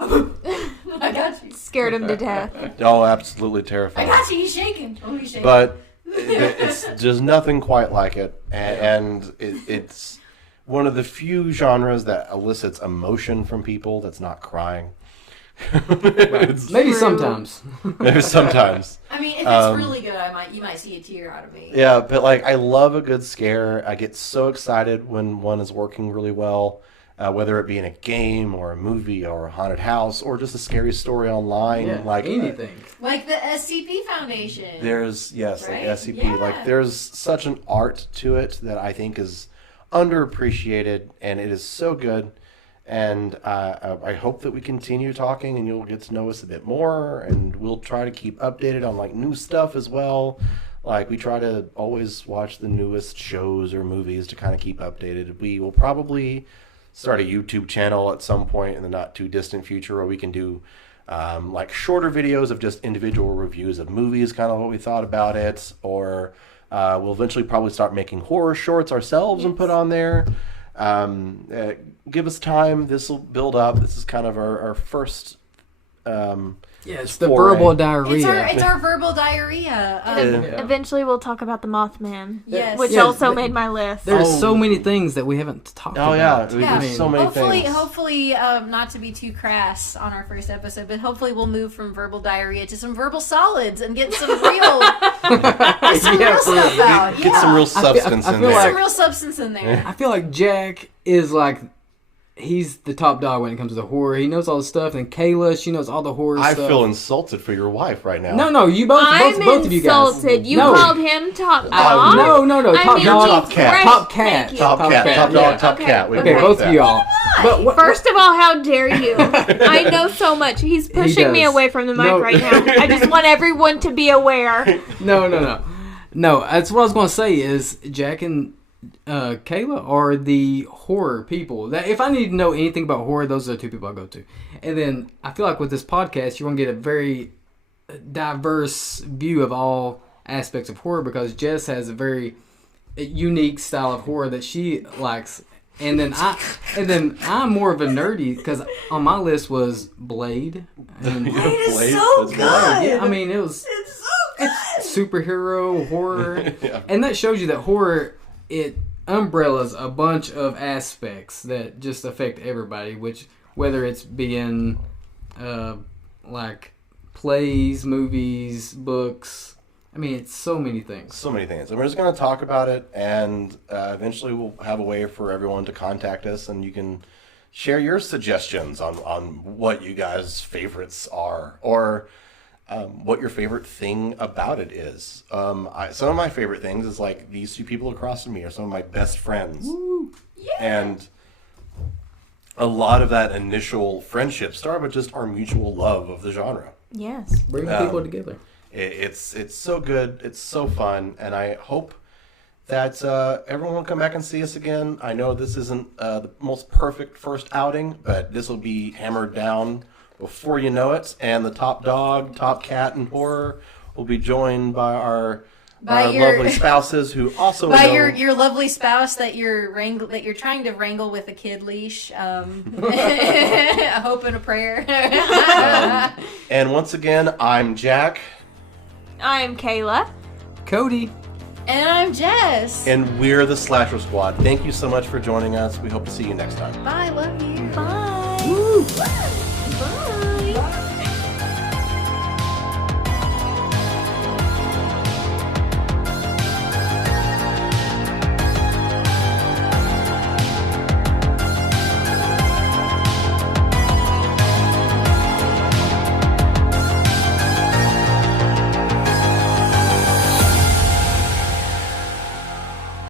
I got you. Scared him to death. Oh, absolutely I terrifying. got you. He's shaking. Oh, he's shaking. But it's just nothing quite like it, and it's one of the few genres that elicits emotion from people that's not crying. It's- Maybe True. sometimes. maybe sometimes. I mean, if it's really good, you might see a tear out of me. Yeah, but like I love a good scare. I get so excited when one is working really well, whether it be in a game or a movie or a haunted house or just a scary story online. Yeah, like anything. Like the SCP Foundation. There's like Right? SCP. Yeah. Like there's such an art to it that I think is underappreciated, and it is so good. And I hope that we continue talking, and you'll get to know us a bit more, and we'll try to keep updated on like new stuff as well. Like we try to always watch the newest shows or movies to kind of keep updated. We will probably start a YouTube channel at some point in the not too distant future where we can do like shorter videos of just individual reviews of movies, kind of what we thought about it, or we'll eventually probably start making horror shorts ourselves and put on there. Give us time. This will build up. This is kind of our first. Yeah, it's the Foray. verbal diarrhea. It's our verbal diarrhea. Yeah. Eventually, we'll talk about the Mothman, Yes. which Yeah, also but- made my list. There's Oh. so many things that we haven't talked Oh about. yeah, we Yeah. do so many Hopefully, things. hopefully, not to be too crass on our first episode, but hopefully we'll move from verbal diarrhea to some verbal solids and get some real, get some Yeah, real for stuff out. Get some real substance I in feel there. Get like- some real substance in there. I feel like Jack is like, he's the top dog when it comes to the horror. He knows all the stuff, and Kayla, she knows all the horror I stuff. feel insulted for your wife right now. No, you both I'm of you guys. insulted. You No. called him top dog. No, top mean, dog. Top cat. right, Top cat. thank you. Top cat, cat, top yeah. dog, top Okay. cat. We Okay, like both that. of y'all. But what, First of all, how dare you? I know so much. He's pushing me does. away from the mic No. right now. I just want everyone to be aware. No. That's what I was going to say is Jack and Kayla are the horror people. That if I need to know anything about horror, those are the two people I go to. And then I feel like with this podcast, you're going to get a very diverse view of all aspects of horror because Jess has a very unique style of horror that she likes. And then I'm more of a nerdy because on my list was Blade. And, Blade so is good. yeah, I mean it was It's so good. superhero horror, Yeah. and that shows you that horror it umbrellas a bunch of aspects that just affect everybody. Which whether it's being like plays, movies, books. I mean, it's so many things. So many things. And we're just going to talk about it, and eventually we'll have a way for everyone to contact us, and you can share your suggestions on what you guys' favorites are, or what your favorite thing about it is. Some of my favorite things is like these two people across from me are some of my best friends. Woo. And a lot of that initial friendship started with just our mutual love of the genre. Yes. Bring Um, people together. It's so good. It's so fun, and I hope that everyone will come back and see us again. I know this isn't the most perfect first outing, but this will be hammered down before you know it. And the top dog, top cat in horror will be joined by our lovely spouses who also By know, your lovely spouse that you're trying to wrangle with a kid leash, a hope and a prayer. And once again, I'm Jack, I'm Kayla. Cody. And I'm Jess. and we're the Slasher Squad. Thank you so much for joining us. We hope to see you next time. Bye, love you. Bye. Woo. Bye.